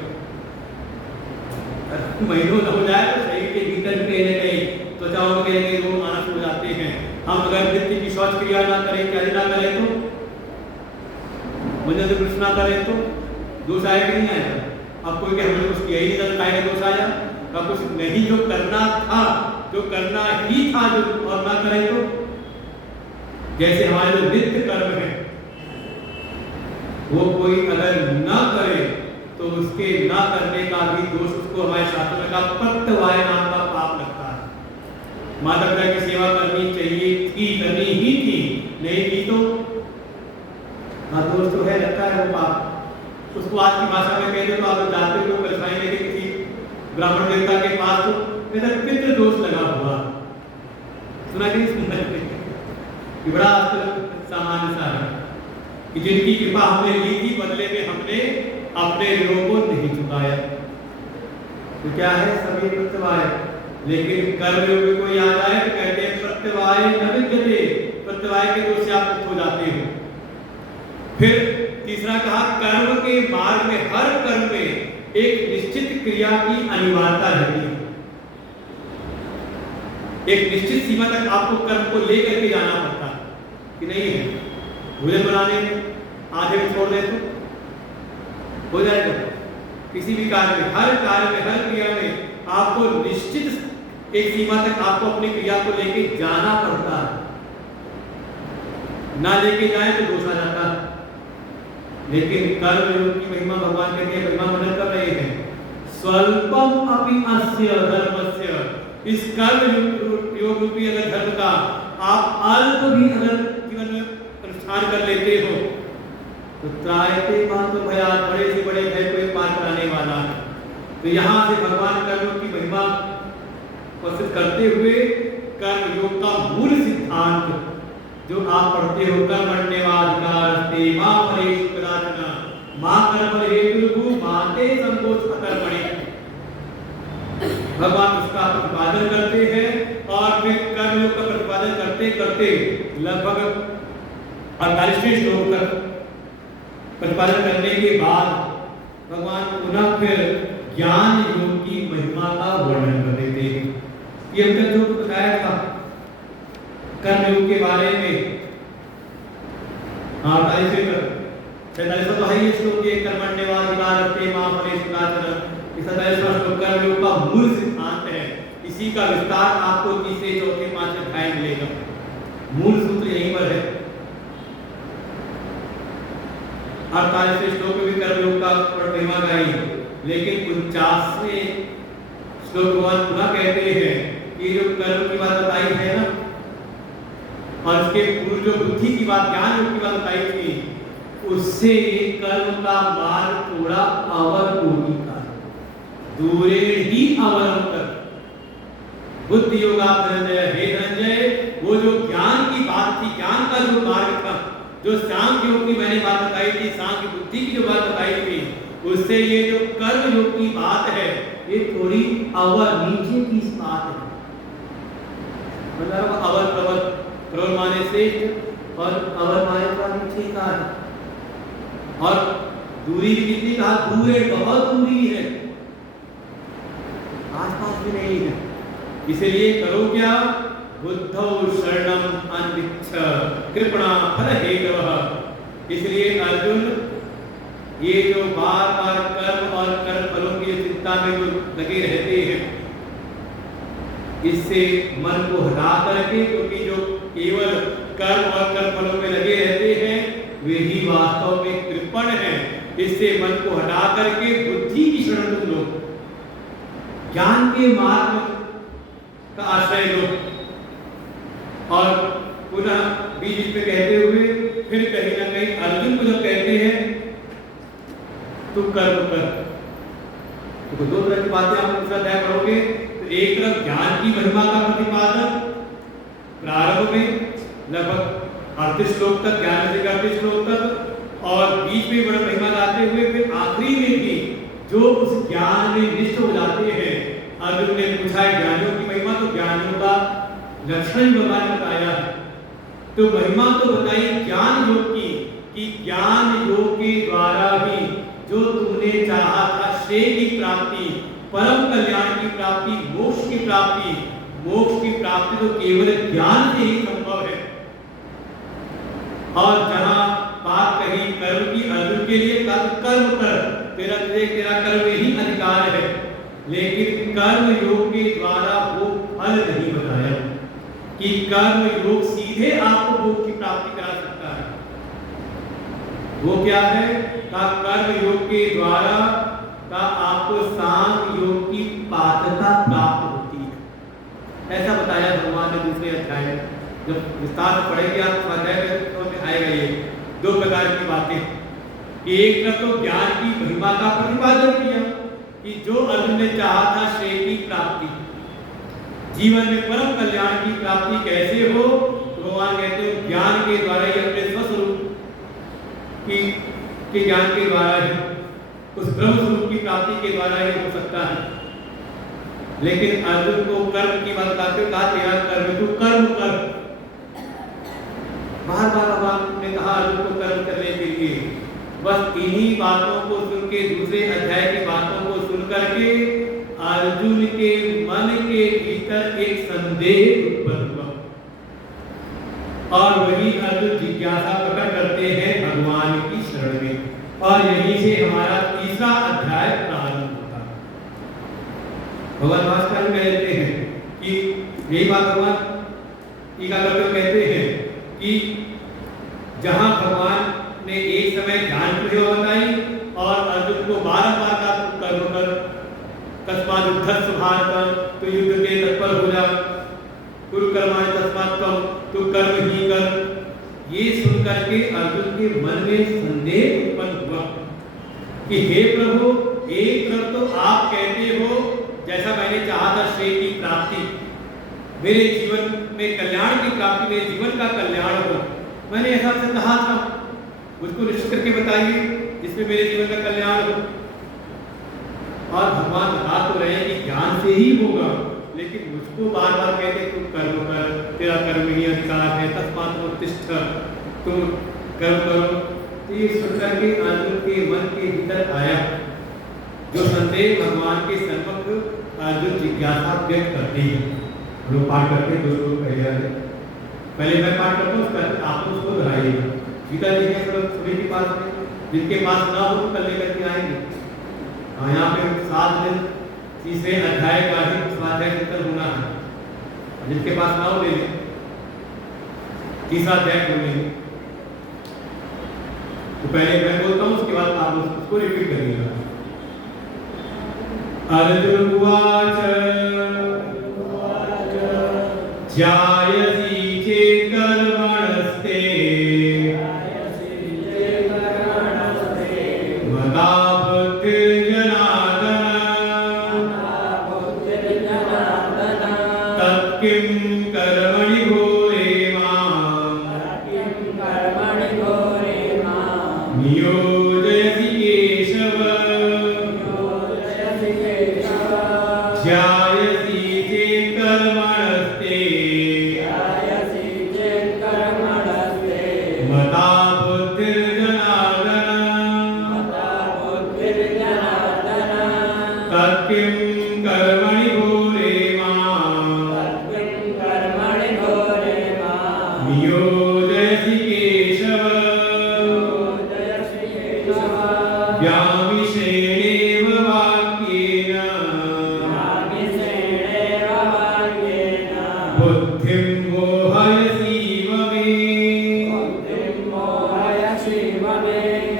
महीनों न हो जाए तो शरीर के भीतर कहीं न कहीं त्वचाओं के रोग आना शुरू हो जाते हैं। हम अगर नित्य की शौच क्रिया ना करें, क्या ना करें तो, वजह से कुछ ना करें तो दोष आएगा कि नहीं आएगा? अब कोई क्या हमने कुछ किया ही नहीं था, दोष आया? अब कुछ नहीं जो करना था, जो करना ही था, जो और ना करें तो, जैसे हमारे जो नित्य कर्म है वो कोई अगर ना करे तो उसके ना करने का भी दोष उसको हमारे शास्त्र में का प्रत्यवाय नाम का पाप लगता है। माता पिता की सेवा करनी चाहिए थी, करनी ही थी, नहीं की तो दोष तो है, लगता है वो पाप। उसको आज की भाषा में कहते तो आप जाते हो परेशानी लेके किसी ब्राह्मण देवता के पास तो कहते पितृ दोष लगा हुआ, सुना कि नहीं? बड़ा सामान्य सा है कि जिनकी कृपा हमने ली थी, बदले में हमने अपने ऋणों को नहीं चुकाया, तो क्या है? सभी प्रत्यवाय। लेकिन कर्म योग में कोई आ जाए तो कहते हैं प्रत्यवाय न विद्यते, प्रत्यवाय के दोष से आप मुक्त हो जाते हो। फिर तीसरा कहा कर्म के मार्ग में हर कर्म में एक निश्चित क्रिया की अनिवार्यता रहती है। एक निश्चित सीमा तक आपको कर्म को लेकर के जाना पड़ता है कि नहीं है? भोजन बनाने में आधे में छोड़ दे तो हो जाएगा? किसी भी कार्य में, हर कार्य में, हर क्रिया में आपको निश्चित एक सीमा तक आपको अपनी क्रिया को लेके जाना पड़ता है। ना लेके जाए तो दोष आ जाता है। लेकिन कर्म योग की महिमा भगवान कहते हैं, महिमा वर्णन कर रहे हैं, स्वल्पम अपि अस्य धर्मस्य। इस कर्म योग रूपी अगर धर्म का आप अल्प भी अगर जीवन में अनुष्ठान कर लेते हो तो त्रायते मातु भयात्, बड़े से बड़े भय को पार कराने वाला है। तो यहाँ से भगवान कर्म की महिमा प्रस्तुत करते हुए कर्म योग का मूल सिद्धांत जो आप पढ़ते हो, कर्मण्येवाधिकारस्ते मा फलेषु कदाचन मा कर्महेतुर्भूः मा ते संकोच अकर्मणि, भगवान उसका प्रतिपादन करते हैं। और फिर कर्म योग का प्रतिपादन करते करते लगभग 48वें श्लोक तक प्रतिपादन करने के बाद भगवान पुनः फिर ज्ञान योग की महिमा का वर्णन कर देते हैं। ये हमने जो बताया था कर्म योग के बारे में, हाँ 47वां तो है ये श्लोक, ये कर्मण्येवाधिकारस्ते मा फलेषु कदाचन। इस 47वां श्लोक कर्म योग का मूल सिद्धांत है। इसी का विस्तार आपको तीसरे, चौथे, पांचवें अध्याय मिलेगा। मूल सूत्र यहीं पर है। 48वें श्लोक में भी कर्मयोग का महिमा गाई, लेकिन 49वें श्लोक भगवान पुनः कहते हैं कि जो कर्म की बात बताई है ना, और उसके पूर्व जो बुद्धि की बात, ज्ञान योग की बात बताई थी, उससे कर्म का मार्ग थोड़ा अवरोही का, दूरे ही अवरोह कर। बुद्धि योगा धनंजय, हे धनंजय, वो जो ज्ञान की बात थी, ज्ञान का जो मार्ग था, जो सांख्य योग की मैंने बात बताई थी, सांख्य बुद्धि की जो बात बताई थी, उससे ये जो कर्म योग की बात है ये थोड़ी अवर नीचे की बात है। मतलब अवर प्रवर, प्रवर माने श्रेष्ठ और अवर माने का नीचे का है। और दूरी भी कितनी कहा, दूर है, बहुत दूरी है, आसपास भी नहीं है। इसलिए करो क्या, बुद्धौ शरणम अन्विच्छ कृपणा फल हेतवः। इसलिए अर्जुन ये जो बार बार कर्म और कर्म फलों की चिंता में जो लगे रहते हैं, इससे मन को हटा करके, क्योंकि जो केवल कर्म और कर्म फलों में लगे रहते हैं वे ही वास्तव में कृपण हैं। इससे मन को हटा करके बुद्धि की शरण तुम लो, ज्ञान के मार्ग का आश्रय लो। और पुनः बीच में कहते हुए फिर कहीं ना कहीं अर्जुन को जब कहते हैं तुम कर्म कर, तो दो तरह की बातें आप दूसरा अध्याय पढ़ोगे तो एक तरफ ज्ञान की महिमा का प्रतिपादन प्रारंभ में लगभग 38 श्लोक तक, ज्ञान से 38 श्लोक तक, और बीच में बड़ा महिमा लाते हुए फिर आखिरी में भी जो उस ज्ञान में निष्ठ हो जाते हैं। अर्जुन ने पूछा है ज्ञानियों की महिमा, तो ज्ञानियों का लक्षण भगवान ने बताया है। तो महिमा तो बताई ज्ञान योग की, कि ज्ञान योग के द्वारा ही जो तुमने चाहा था श्रेय की प्राप्ति, परम कल्याण की प्राप्ति, मोक्ष की प्राप्ति, मोक्ष की प्राप्ति तो केवल ज्ञान से ही संभव है। और जहां बात कही कर्म की, अर्जुन के लिए कर्म कर, तेरा कर्म ही अधिकार है, लेकिन कर्म योग के द्वारा वो फल नहीं बताया कि कर्म योग सीधे आपको भोग की प्राप्ति करा सकता है। वो क्या है का कर्म योग के द्वारा का आपको सांख्य योग की पात्रता प्राप्त होती है, ऐसा बताया भगवान ने दूसरे अध्याय में। जब विस्तार से पढ़ेंगे आप अध्याय में आएगा ये दो प्रकार की बातें, कि एक तरफ तो ज्ञान की महिमा का प्रतिपादन किया कि जो अर्जुन ने चाहा था श्रेय की प्राप्ति, जीवन में परम कल्याण की प्राप्ति कैसे हो, तो भगवान कहते हैं ज्ञान के द्वारा ही, अपने स्वस्वरूप के ज्ञान के द्वारा ही, उस ब्रह्म स्वरूप की प्राप्ति के द्वारा ही हो सकता है। लेकिन अर्जुन को कर्म की बात बताते कहा तेरा कर्म, तू कर्म कर। बार बार भगवान ने कहा अर्जुन को कर्म करने के लिए। बस इन्हीं बातों को सुन के, दूसरे अध्याय की बातों को सुन करके अर्जुन के मन के भीतर एक संदेह उत्पन्न हुआ, और वही अर्जुन जिज्ञासा प्रकट करते हैं भगवान की शरण में, और यहीं से हमारा तीसरा अध्याय प्रारंभ होता है। भगवान भास्कर में कहते हैं कि यही बात भगवान टीका करते हुए कहते हैं कि जहां भगवान ने एक समय ज्ञान की सेवा बताई और अर्जुन को बार-बार का कर्म कर, तस्मात् युद्धस्व भारत, तो युद्ध के तत्पर हो जा, कुरु कर्माणि तस्मात् त्वं, तो कर्म ही कर। ये सुन करके अर्जुन के मन में संदेह उत्पन्न हुआ कि हे प्रभु, एक तरफ तो आप कहते हो जैसा मैंने चाहा था श्रेय की प्राप्ति, मेरे जीवन में कल्याण की प्राप्ति, मेरे जीवन का कल्याण हो, मैंने ऐसा से कहा था, मुझको निश्चित करके बताइए जिसमें मेरे जीवन का कल्याण हो। और भगवान बता तो रहे हैं कि ज्ञान से ही होगा, लेकिन मुझको बार बार कहते तुम कर्म कर, तेरा कर्म ही अधिकार है, तस्मात् उत्तिष्ठ, तुम कर्म करो। तो ये सुनकर के अर्जुन के मन के भीतर आया जो संदेह भगवान के सम्मुख अर्जुन जिज्ञासा व्यक्त करते हैं। लोग पाठ करते हैं, दो लोग पहले मैं पाठ करता हूँ, उसका आप उसको दोहराइएगा। गीता जी के सभी के पास में, जिनके पास ना हो तो कल लेकर के आएंगे। यहाँ पे 7 दिन तीसरे अध्याय का ही स्वाध्याय चिंतन होना है, जिनके पास ना हो ले लें, तीसरा अध्याय खोल लेंगे। तो पहले मैं बोलता हूँ, उसके बाद आप उसको रिपीट करिएगा। अर्जुन उवाच जायसी चेत् कर्मणस्ते मता बुद्धिर्जनार्दन तत्किं कर्मणि घोरे मां नियोजयसि केशव।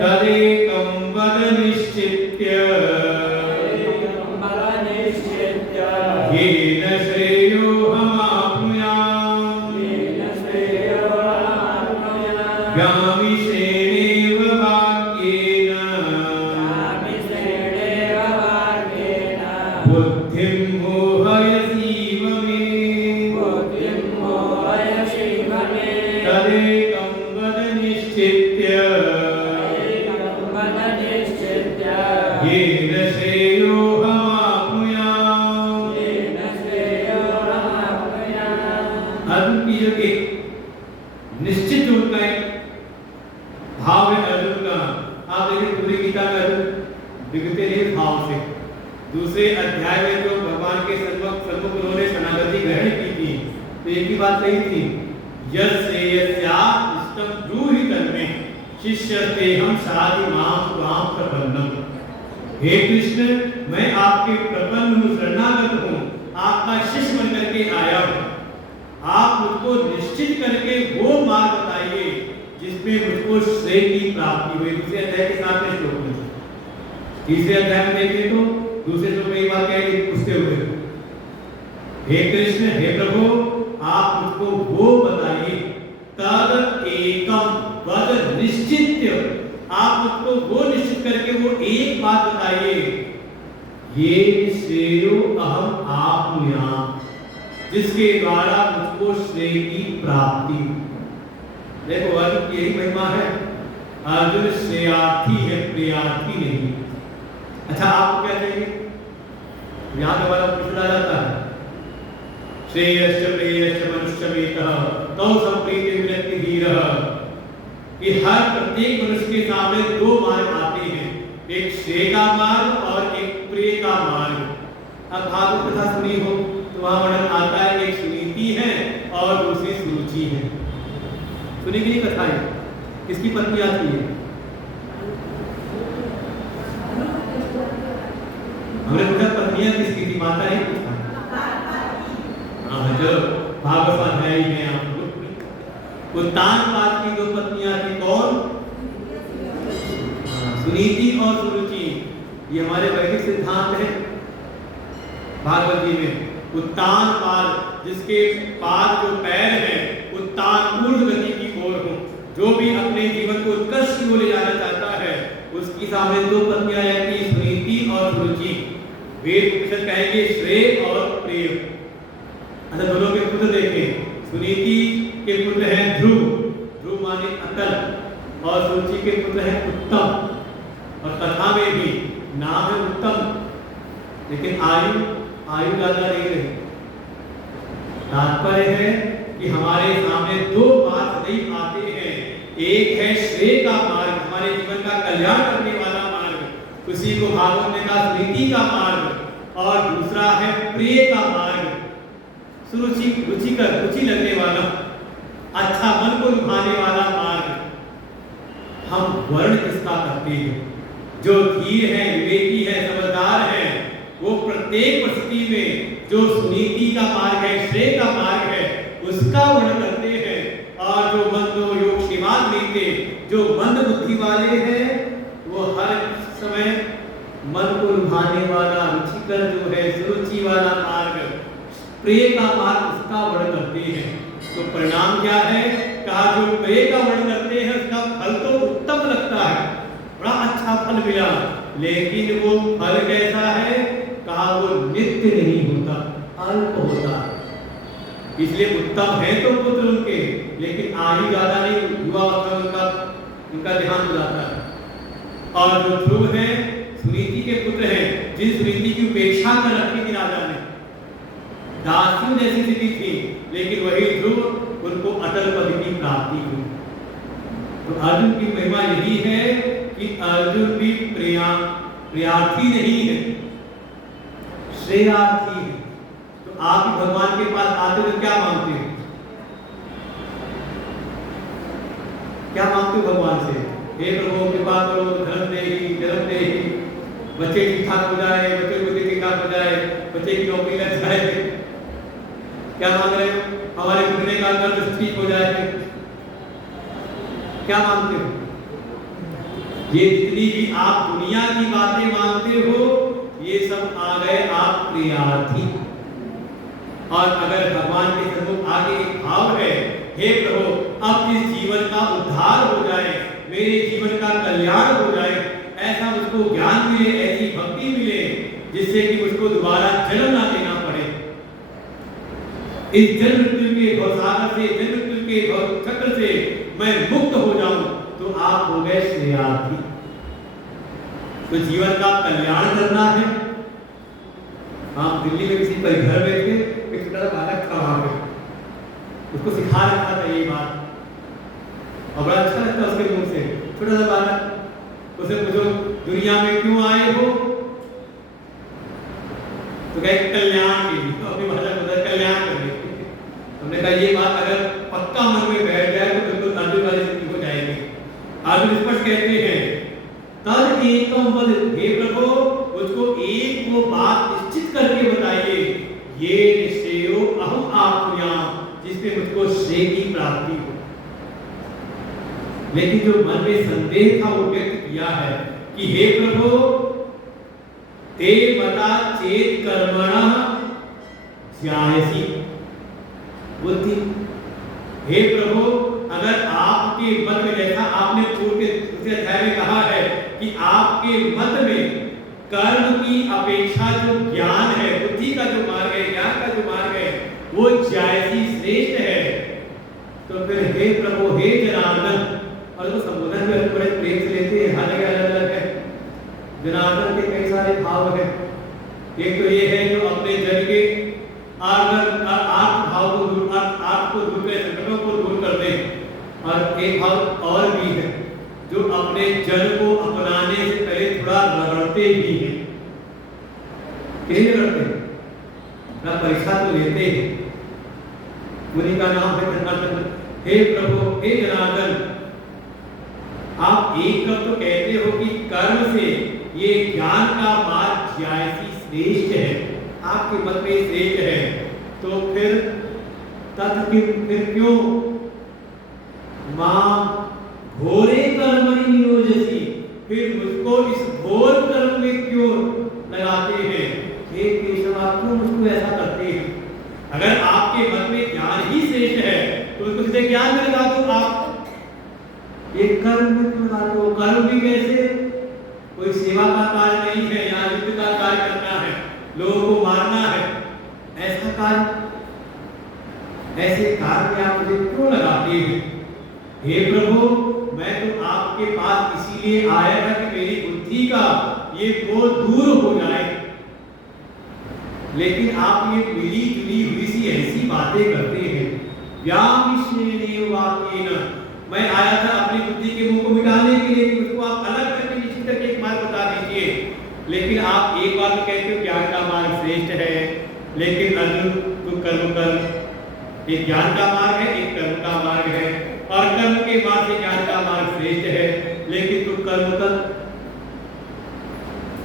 तदेकं वद निश्चित्य येन श्रेयोऽहमाप्नुयाम् गामिषेणेव वाक्येन बुद्धिं मोहयसीव मे तदेकं वद निश्चित्य येन श्रेयोऽहमाप्नुयाम्। अर्जुन की जो एक निश्चित जो उनका एक भाव है अर्जुन का, आप देखिए पूरी गीता में अर्जुन दिखते नहीं भाव से। दूसरे अध्याय में जो भगवान के सन्मुख उन्होंने शरणागति ग्रहण की थी तो एक ही बात कही थी, यस्यास्तं ब्रूहि तन्मे शिष्यस्तेहं शाधि मां त्वां प्रपन्नम्। हे कृष्ण, मैं आपके प्रपन्न हूँ, शरणागत हूँ, आपका शिष्य बनकर के आया हूँ। आप मुझको निश्चित करके वो मार्ग बताइए जिसमें मुझको श्रेय की प्राप्ति हुई। दूसरे अध्याय के 7वें श्लोक में। तीसरे अध्याय में देखिए तो दूसरे श्लोक में एक बात कहेगी पूछते हुए, हे कृष्ण, हे प्रभु, आप मुझको वो बताइए, तद एकम वद निश्चित्य, आप मुझको वो निश्चित करके वो एक बात बताइए, ये श्रेयो अहम आप्नुयाम्, जिसके द्वारा मुझको श्रेय की प्राप्ति। देखो अर्जुन की यही महिमा है, अर्जुन श्रेयार्थी है, प्रियार्थी नहीं। अच्छा आपको क्या चाहिए? यहाँ पे वाला पूछा जाता है, श्रेयश्च प्रेयश्च मनुष्यमेतः तौ संप्रीति विरक्ति धीरः, कि हर प्रत्येक मनुष्य के सामने दो मार्ग आते हैं, एक श्रेय का मार्ग और एक प्रिय का मार्ग। अब भागवत कथा सुनी हो तो वहां वर्णन आता है, एक सुनीति है और दूसरी सुरुचि है। सुनी की कथा है, किसकी पत्नी आती है? हमने पूछा पत्नियां किसकी थी, माता ने पूछा। हाँ जो भागवत अध्याय में आप उत्तानपाद की दो पत्नियां थी, कौन? सुनीति और सुरुचि। ये हमारे वैदिक सिद्धांत है भागवत जी में। उत्तानपाद, जिसके पाद जो पैर हैं उत्तान ऊर्ध्व गति की ओर हो, जो भी अपने जीवन को उत्कर्ष की ओर ले जाना चाहता है, उसकी सामने दो पत्नियां रहती, सुनीति और सुरुचि। वेद उपनिषद कहेंगे श्रेय और प्रिय। अच्छा दोनों के पुत्र देखें, सुनीति के पुत्र हैं ध्रुव, ध्रुव माने अतल, और सुरुचि के पुत्र हैं उत्तम। और कथा में भी नाम है उत्तम, लेकिन आयु ज्यादा नहीं रही। तात्पर्य है कि हमारे सामने दो मार्ग सदैव आते हैं, एक है श्रेय का मार्ग, हमारे जीवन का कल्याण करने वाला मार्ग, उसी को भागवत ने कहा सुनीति का मार्ग, और दूसरा है प्रिय का मार्ग, रुचि लगने वाला, अच्छा मन को लुभाने वाला मार्ग। हम वर्ण किसका करते हैं? जो धीर है, विवेकी है, समझदार है, वो प्रत्येक परिस्थिति में जो सुनीति का मार्ग है, श्रेय का मार्ग है, उसका वर्ण करते हैं। और जो मंदो योग श्रीमान नीते, जो मंद बुद्धि वाले हैं, वो हर समय मन को लुभाने वाला, रुचिकर जो है, सुरुचि वाला मार्ग, प्रिय का मार्ग, उसका वर्ण करते हैं। तो परिणाम क्या है? कहा जो प्रिय का वर्ण करते हैं उसका फल तो उत्तम लगता है, बड़ा अच्छा फल मिला, लेकिन वो फल कैसा है? कहा वो नित्य नहीं होता, अल्प होता है। इसलिए उत्तम है तो पुत्र उनके, लेकिन आयु ज्यादा नहीं, युवा उनका देहांत हो जाता है। और जो ध्रुव है सुनीति के पुत्र हैं, जिस सुनीति की उपेक्षा कर रखी थी राजा ने, दासियों जैसी स्थिति थी, लेकिन वही ध्रुव उनको अटल पद की प्राप्ति हुई। तो अर्जुन की महिमा यही है कि अर्जुन भी प्रियार्थी नहीं है, श्रेयार्थी है। तो आप भगवान के पास आते हो क्या मांगते हो? क्या मांगते हो भगवान से? हे प्रभु कृपा करो, धन देही, जन्म देही, बच्चे ठीक ठाक हो जाए, बच्चे को ठीक ठाक हो जाए, बच्चे की नौकरी लग जाए। क्या मांग रहे हो? हमारे घुटने का दर्द ठीक हो जाए। क्या मांगते हो? ये जितनी भी आप दुनिया की बातें मानते हो, ये सब आ गए आप प्रियार्थी। और अगर भगवान के सन्मुख आगे एक भाव है, हे प्रभु अब इस जीवन का उद्धार हो जाए, मेरे जीवन का कल्याण हो जाए, ऐसा मुझको ज्ञान मिले, ऐसी भक्ति मिले जिससे कि मुझको दोबारा जन्म ना लेना पड़े, इस जन्म मृत्यु के भवसागर से, जन्म मृत्यु के भव चक्र से मैं मुक्त हो जाऊं, तो आप हो गए श्रेयार्थी। तो जीवन का कल्याण करना है। आप दिल्ली में किसी पर घर में थे, एक छोटा सा बालक था वहां पे, उसको सिखा रखा था ये बात, और बड़ा अच्छा लगता उसके मुंह से, छोटा सा बालक। उसे पूछो दुनिया में क्यों आए हो, तो कहे कल्याण के लिए, अपनी भाषा में कल्याण करने के लिए। हमने कहा ये बात अगर पक्का मन में बैठ जाए तो बिल्कुल ताजुब वाली जिंदगी हो जाएगी। आप स्पष्ट कहते हैं तद एकम वद, हे प्रभु उसको एक वो बात निश्चित करके बताइए, ये निश्चयो अहम आप्नुयाम, जिसमें मुझको श्रेय की प्राप्ति हो। लेकिन जो मन में संदेह था वो व्यक्त किया है कि हे प्रभु ते मता चेत कर्मणः ज्यायसी बुद्धि। हे प्रभु अगर आपके मत में, जैसा आपने पूर्व के दूसरे अध्याय में कहा है कि आपके मत में कर्म की अपेक्षा जो ज्ञान है, बुद्धि का जो मार्ग है, ज्ञान का जो मार्ग है, वो ज्यायसी श्रेष्ठ है, तो फिर हे प्रभु हे जनार्दन, और तो संबोधन में बड़े प्रेम से लेते हैं, हर जगह अलग अलग है। जनार्दन के कई सारे भाव है। एक तो ये है जो अपने जन के आर्थ भाव को दूर, आर्थ को दूर कर, संकटों को दूर कर दे, और एक भाव और भी है जो अपने जन को अपनाने से पहले थोड़ा रगड़ते भी हैं। क्यों रगड़ते हैं? ना परीक्षा तो लेते हैं। मुनि का नाम है जनार्दन। हे प्रभु हे जनार्दन, आप एक तरफ तो कहते हो कि कर्म से ये ज्ञान का मार्ग ज्यायसी श्रेष्ठ है, आपके मत में श्रेष्ठ है, तो फिर क्यों मां घोरे कर्मणि नियोजसी, फिर मुझको इस घोर कर्म में क्यों लगाते हैं? हे केशव आप क्यों मुझको ऐसा करते हैं? अगर आपके मत में ज्ञान ही श्रेष्ठ है तो उसको सीधे ज्ञान में लगा दो, आप ये कर्म में क्यों लगाते हो? कर्म भी कैसे? कोई सेवा का कार्य नहीं है, यहाँ युद्ध का कार्य करना है, लोगों को मारना है, ऐसा कार्य, ऐसे कार्य में आप मुझे क्यों लगाते हैं? हे प्रभु मैं तो आपके पास इसीलिए आया था कि मेरी बुद्धि का ये बोझ दूर हो जाए, लेकिन आप ये मिली जुली हुई सी ऐसी बातें करते हैं। मैं आया था अपनी बुद्धि के मुंह को मिटाने के लिए, उसको आप अलग करके निश्चित करके एक मार्ग बता दीजिए, लेकिन आप एक बार कहते हो ज्ञान का मार्ग श्रेष्ठ है, लेकिन अर्जुन तू कर्म कर। एक ज्ञान का मार्ग है, एक कर्म का मार्ग है, और कर्म के बाद से ज्ञान का मार्ग श्रेष्ठ है, लेकिन तू कर्म कर।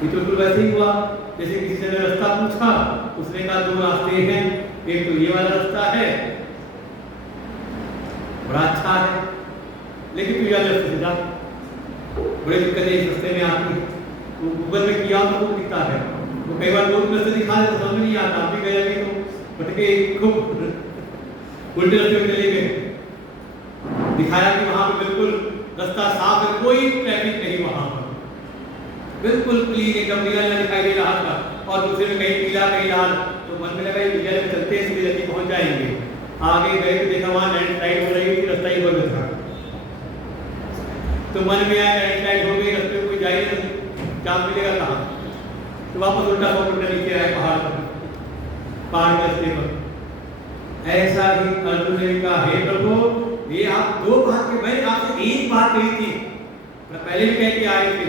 ये तो वैसे ही हुआ जैसे किसी ने रास्ता पूछा, उसने कहा दो रास्ते हैं, एक तो ये वाला रास्ता है बड़ा अच्छा है, लेकिन तू याद रास्ते से जा, बड़ी दिक्कतें इस रास्ते में आती है। तो गूगल में किया तो वो दिखता है, तो कई बार दो रास्ते दिखा दे तो समझ नहीं आता, आप भी गए तो भटके खूब उल्टे रास्ते में चले गए। दिखाया कि वहां पे बिल्कुल रास्ता साफ है, कोई ट्रैफिक नहीं, वहां पर बिल्कुल क्लीन एकदम नीला दिखाई दे रहा था, और दूसरे में कहीं पीला कहीं लाल, तो मन में लगा ये नीला में चलते हैं सीधे जल्दी पहुंच जाएंगे। आगे गए तो देखा वहां लैंडस्लाइड हो रही थी, रास्ता ही बंद था, तो मन में आया लैंडस्लाइड हो गई, रास्ते में कोई जाएगा जाम मिलेगा कहाँ, तो वापस उल्टा पकड़ना नीचे आए पहाड़ के रास्ते पर। ऐसा ही अर्जुन ने कहा हे प्रभु ये आप दो बात के, मैंने आपसे एक बात कही थी, मैं पहले भी कह के आए थे,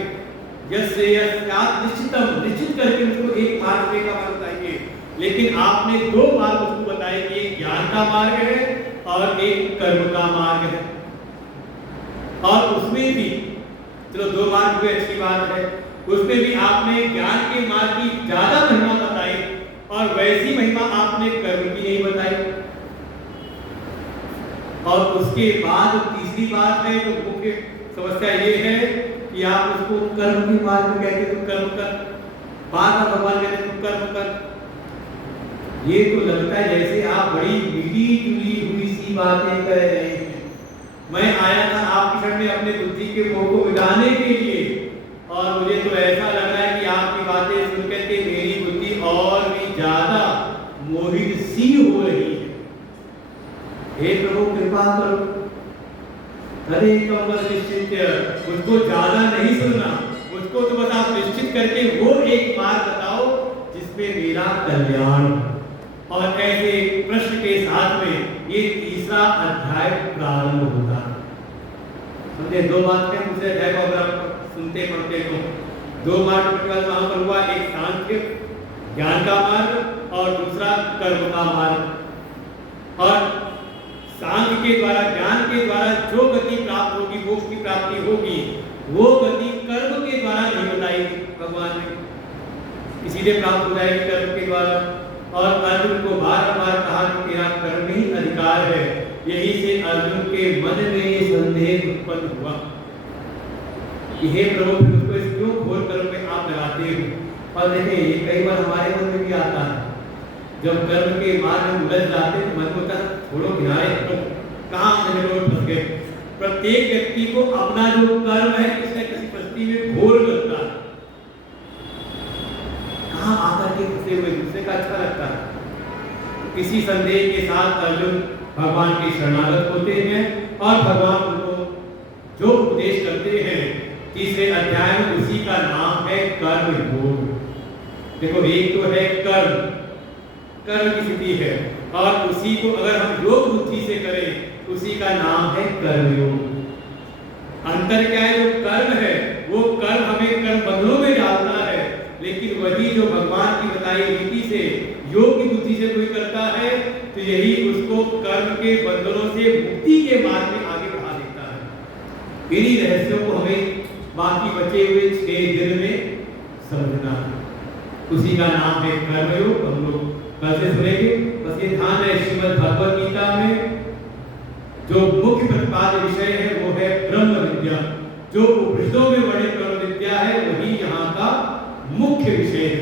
निश्चित करके उसको एक मार्ग का मार्ग बताइए, लेकिन आपने दो मार्ग उसको बताए कि एक ज्ञान का मार्ग है और एक कर्म का मार्ग है, और उसमें भी चलो दो मार्ग भी अच्छी बात है, उसमें भी आपने ज्ञान के मार्ग की ज्यादा महिमा बताई और वैसी महिमा आपने कर्म की नहीं बताई। और उसके बाद तीसरी बात है जो मुख्य समस्या ये है कि आप उसको कर्म के मार्ग में कहते तुम कर्म कर, बार बार भगवान कहते तुम कर्म कर। ये तो लगता है जैसे आप बड़ी मिली जुली हुई सी बातें कह रहे हैं। मैं आया था आपके शरण में अपने बुद्धि के मोह को मिटाने के लिए, और मुझे तो ऐसा लग रहा है कि आपकी बातें सुनकर के मेरी बुद्धि और भी ज्यादा मोहित सी हो रही है। हे प्रभु कृपा करो। अरे कमल निश्चित, उसको ज्यादा नहीं सुनना, उसको तो बस आप निश्चित करके वो एक बात बताओ जिसमें मेरा कल्याण हो। और ऐसे प्रश्न के साथ में ये तीसरा अध्याय प्रारंभ होता है। समझे, दो बात में दूसरे अध्याय को अगर आप सुनते पढ़ते हो, दो मार्ग के बाद वहां पर हुआ, एक सांख्य ज्ञान का मार्ग और दूसरा कर्म का मार्ग। और सांख्य के द्वारा, ज्ञान के द्वारा जो गति प्राप्त होगी, मोक्ष की प्राप्ति होगी, वो गति कर्म के द्वारा नहीं बताई भगवान ने, सीधे प्राप्त हो जाएगी कर्म के द्वारा। और अर्जुन को बार बार कहा कि तेरा कर्म ही अधिकार है। यही से अर्जुन के मन में ये संदेह उत्पन्न हुआ कि हे प्रभु, मुझको इस क्यों घोर कर्म में आप लगाते हो। और देखिए ये कई बार हमारे मन में भी आता है, जब कर्म के मार्ग में उलझ जाते तो मन होता है छोड़ो किनारे, तो कहाँ से फंस गए। प्रत्येक व्यक्ति को अपना जो कर्म है किसी किसी परिस्थिति में घोर लगता है, कहाँ आकर के फंसे हुए, दूसरे का अच्छा लगता है। किसी संदेह के साथ अर्जुन भगवान के शरणागत होते हैं और भगवान उनको जो उपदेश करते हैं तीसरे अध्याय में, उसी का नाम है कर्म योग। देखो एक तो है कर्म, कर्म की स्थिति है, और उसी को अगर हम योग बुद्धि से करें उसी का नाम है कर्मयोग। अंतर क्या है, जो कर्म है वो कर्म हमें कर्म बंधनों में डालता है, लेकिन वही जो भगवान की बताई रीति से योग की बुद्धि से कोई करता है तो यही उसको कर्म के बंधनों से मुक्ति के मार्ग में आगे बढ़ा देता है। इन्हीं रहस्यों को हमें बाकी बचे हुए 6 दिन में समझना है, उसी का नाम है कर्मयोग। हम लोग कल से सुनेंगे। बस ये ध्यान है, श्रीमद् भगवद गीता में जो मुख्य प्रतिपाद्य विषय है वो है ब्रह्म विद्या। जो उपनिषदों में वर्णित ब्रह्म विद्या है वही यहाँ का मुख्य विषय है।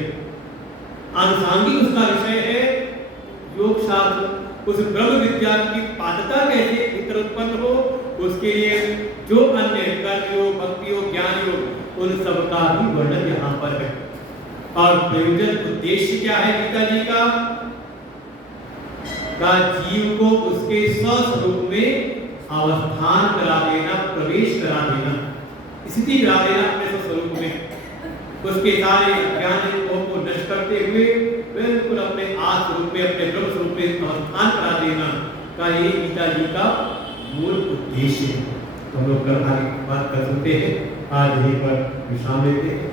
आनुषांगिक उसका विषय है योग शास्त्र। उस ब्रह्म विद्या की पात्रता कैसे भीतर उत्पन्न हो, उसके लिए जो अन्य कर्म योग, भक्ति योग, ज्ञान योग, उन सब का भी वर्णन यहाँ पर है। और प्रयोजन उद्देश्य क्या है गीता जी का जीव को उसके स्वस्वरूप में अवस्थान करा देना, प्रवेश करा देना, स्थिति करा देना अपने स्वस्वरूप में। उसके सारे ज्ञान को नष्ट करते हुए बिल्कुल अपने आत्मरूप में, अपने ब्रह्म स्वरूप में अवस्थान करा देना का ये गीता जी का मूल उद्देश्य है। तो हम लोग कल आगे बात कर सकते हैं, आज यहीं पर विश्राम लेते हैं।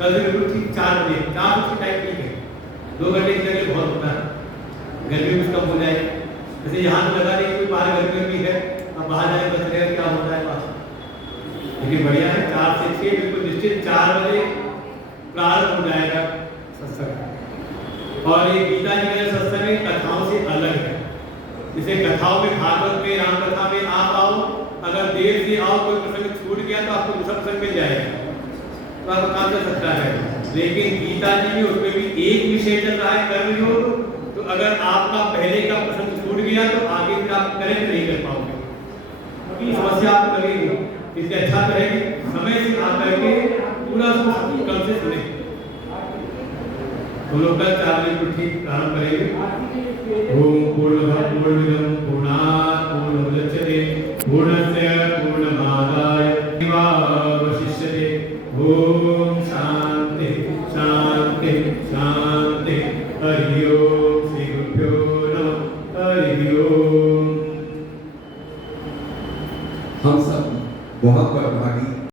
कल से बिल्कुल ठीक 4 बजे, 4 बजे टाइम ठीक है, 2 घंटे की जगह बहुत होता है, गर्मी कुछ कम हो जाए। जैसे यहाँ तो लगा नहीं कोई बाहर गर्मी भी है, अब बाहर जाए बच रहे क्या होता है बात, लेकिन बढ़िया है। 4 से 6 बिल्कुल निश्चित 4 बजे प्रारंभ हो जाएगा सत्संग। और ये गीता जी का सत्संग कथाओं से अलग है। जैसे कथाओं में, भागवत में, राम कथा में आप आओ, अगर देर से आओ, कोई प्रसंग छूट गया तो आपको दूसरा प्रसंग मिल जाएगा, तो आपको काम कर सकता है। लेकिन गीता जी में उसमें भी एक विषय चल रहा है कर्मयोग, तो अगर आपका पहले का प्रसंग छूट गया तो आगे फिर आप करेक्ट नहीं कर पाओगे, ये समस्या आपको लगेगी। इससे अच्छा तो है कि समय से आकर के पूरा कम से सुने। तो लोग कल 4 बजे को ठीक प्रारंभ करेंगे। ओम पूर्णमद पूर्णमिदं पूर्णात् पूर्णमुदच्यते पूर्णस्य पूर्णमादाय पूर्णमेवावशिष्यते। ओम शांति शांति शांति। हरि ओम। श्री गुरुभ्यो नमः। हरि ओम। हम सब बहुत बड़भागी